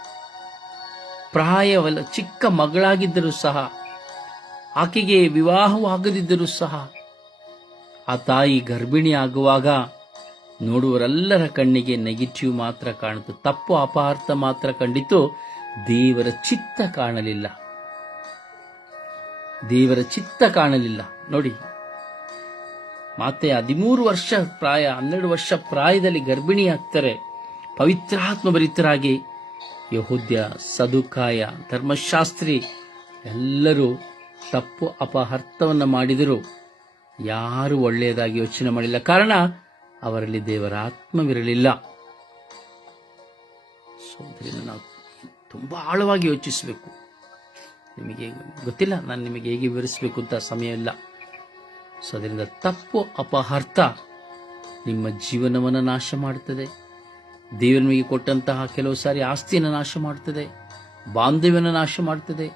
ಪ್ರಾಯವಲ್ಲ, ಚಿಕ್ಕ ಮಗಳಾಗಿದ್ದರೂ ಸಹ, ಆಕೆಗೆ ವಿವಾಹವಾಗದಿದ್ದರೂ ಸಹ ಆ ತಾಯಿ ಗರ್ಭಿಣಿ ಆಗುವಾಗ ನೋಡುವರೆಲ್ಲರ ಕಣ್ಣಿಗೆ ನೆಗೆಟಿವ್ ಮಾತ್ರ ಕಾಣಿತು, ತಪ್ಪು ಅಪಾರ್ಥ ಮಾತ್ರ ಕಂಡಿತು. ದೇವರ ಚಿತ್ತ ಕಾಣಲಿಲ್ಲ, ದೇವರ ಚಿತ್ತ ಕಾಣಲಿಲ್ಲ. ನೋಡಿ, ಮಾತೆ 13 ವರ್ಷ ಪ್ರಾಯ, 12 ವರ್ಷ ಪ್ರಾಯದಲ್ಲಿ ಗರ್ಭಿಣಿ ಆಗ್ತಾರೆ. ಪವಿತ್ರಾತ್ಮ ಭರಿತರಾಗಿ ಯಹೂದ್ಯ, ಸದುಕಾಯ, ಧರ್ಮಶಾಸ್ತ್ರಿ ಎಲ್ಲರೂ ತಪ್ಪು ಅಪಹರ್ತವನ್ನು ಮಾಡಿದರು. ಯಾರು ಒಳ್ಳೆಯದಾಗಿ ಯೋಚನೆ ಮಾಡಿಲ್ಲ, ಕಾರಣ ಅವರಲ್ಲಿ ದೇವರ ಆತ್ಮವಿರಲಿಲ್ಲ. ಅದರಿಂದ ನಾವು ತುಂಬ ಆಳವಾಗಿ ಯೋಚಿಸಬೇಕು. ನಿಮಗೆ ಗೊತ್ತಿಲ್ಲ, ನಾನು ನಿಮಗೆ ಹೇಗೆ ವಿವರಿಸಬೇಕು ಅಂತ ಸಮಯ ಇಲ್ಲ. ಸೊ ಅದರಿಂದ ತಪ್ಪು ಅಪಹರ್ತ ನಿಮ್ಮ ಜೀವನವನ್ನು ನಾಶ ಮಾಡುತ್ತದೆ. ದೇವರು ನಿಮಗೆ ಕೊಟ್ಟಂತಹ ಕೆಲವು ಸಾರಿ ಆಸ್ತಿಯನ್ನು ನಾಶ ಮಾಡುತ್ತದೆ, ಬಾಂಧವ್ಯವನ್ನು ನಾಶ ಮಾಡುತ್ತದೆ,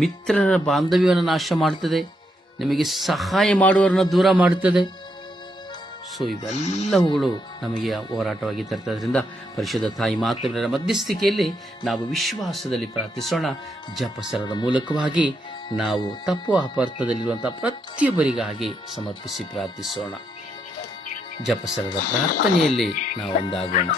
ಮಿತ್ರರ ಬಾಂಧವ್ಯವನ್ನು ನಾಶ ಮಾಡುತ್ತದೆ, ನಿಮಗೆ ಸಹಾಯ ಮಾಡುವವರನ್ನ ದೂರ ಮಾಡುತ್ತದೆ. ಸೊ ಇವೆಲ್ಲವುಗಳು ನಮಗೆ ಹೋರಾಟವಾಗಿ ತರ್ತದ್ರಿಂದ ಪರಿಶುದ್ಧ ತಾಯಿ ಮಾತೆಯರ ಮಧ್ಯಸ್ಥಿಕೆಯಲ್ಲಿ ನಾವು ವಿಶ್ವಾಸದಲ್ಲಿ ಪ್ರಾರ್ಥಿಸೋಣ. ಜಪಸರದ ಮೂಲಕವಾಗಿ ನಾವು ತಪ್ಪು ಅಪಾರ್ಥದಲ್ಲಿರುವಂತಹ ಪ್ರತಿಯೊಬ್ಬರಿಗಾಗಿ ಸಮರ್ಪಿಸಿ ಪ್ರಾರ್ಥಿಸೋಣ. ಜಪಸರದ ಪ್ರಾರ್ಥನೆಯಲ್ಲಿ ನಾವು ಒಂದಾಗೋಣ.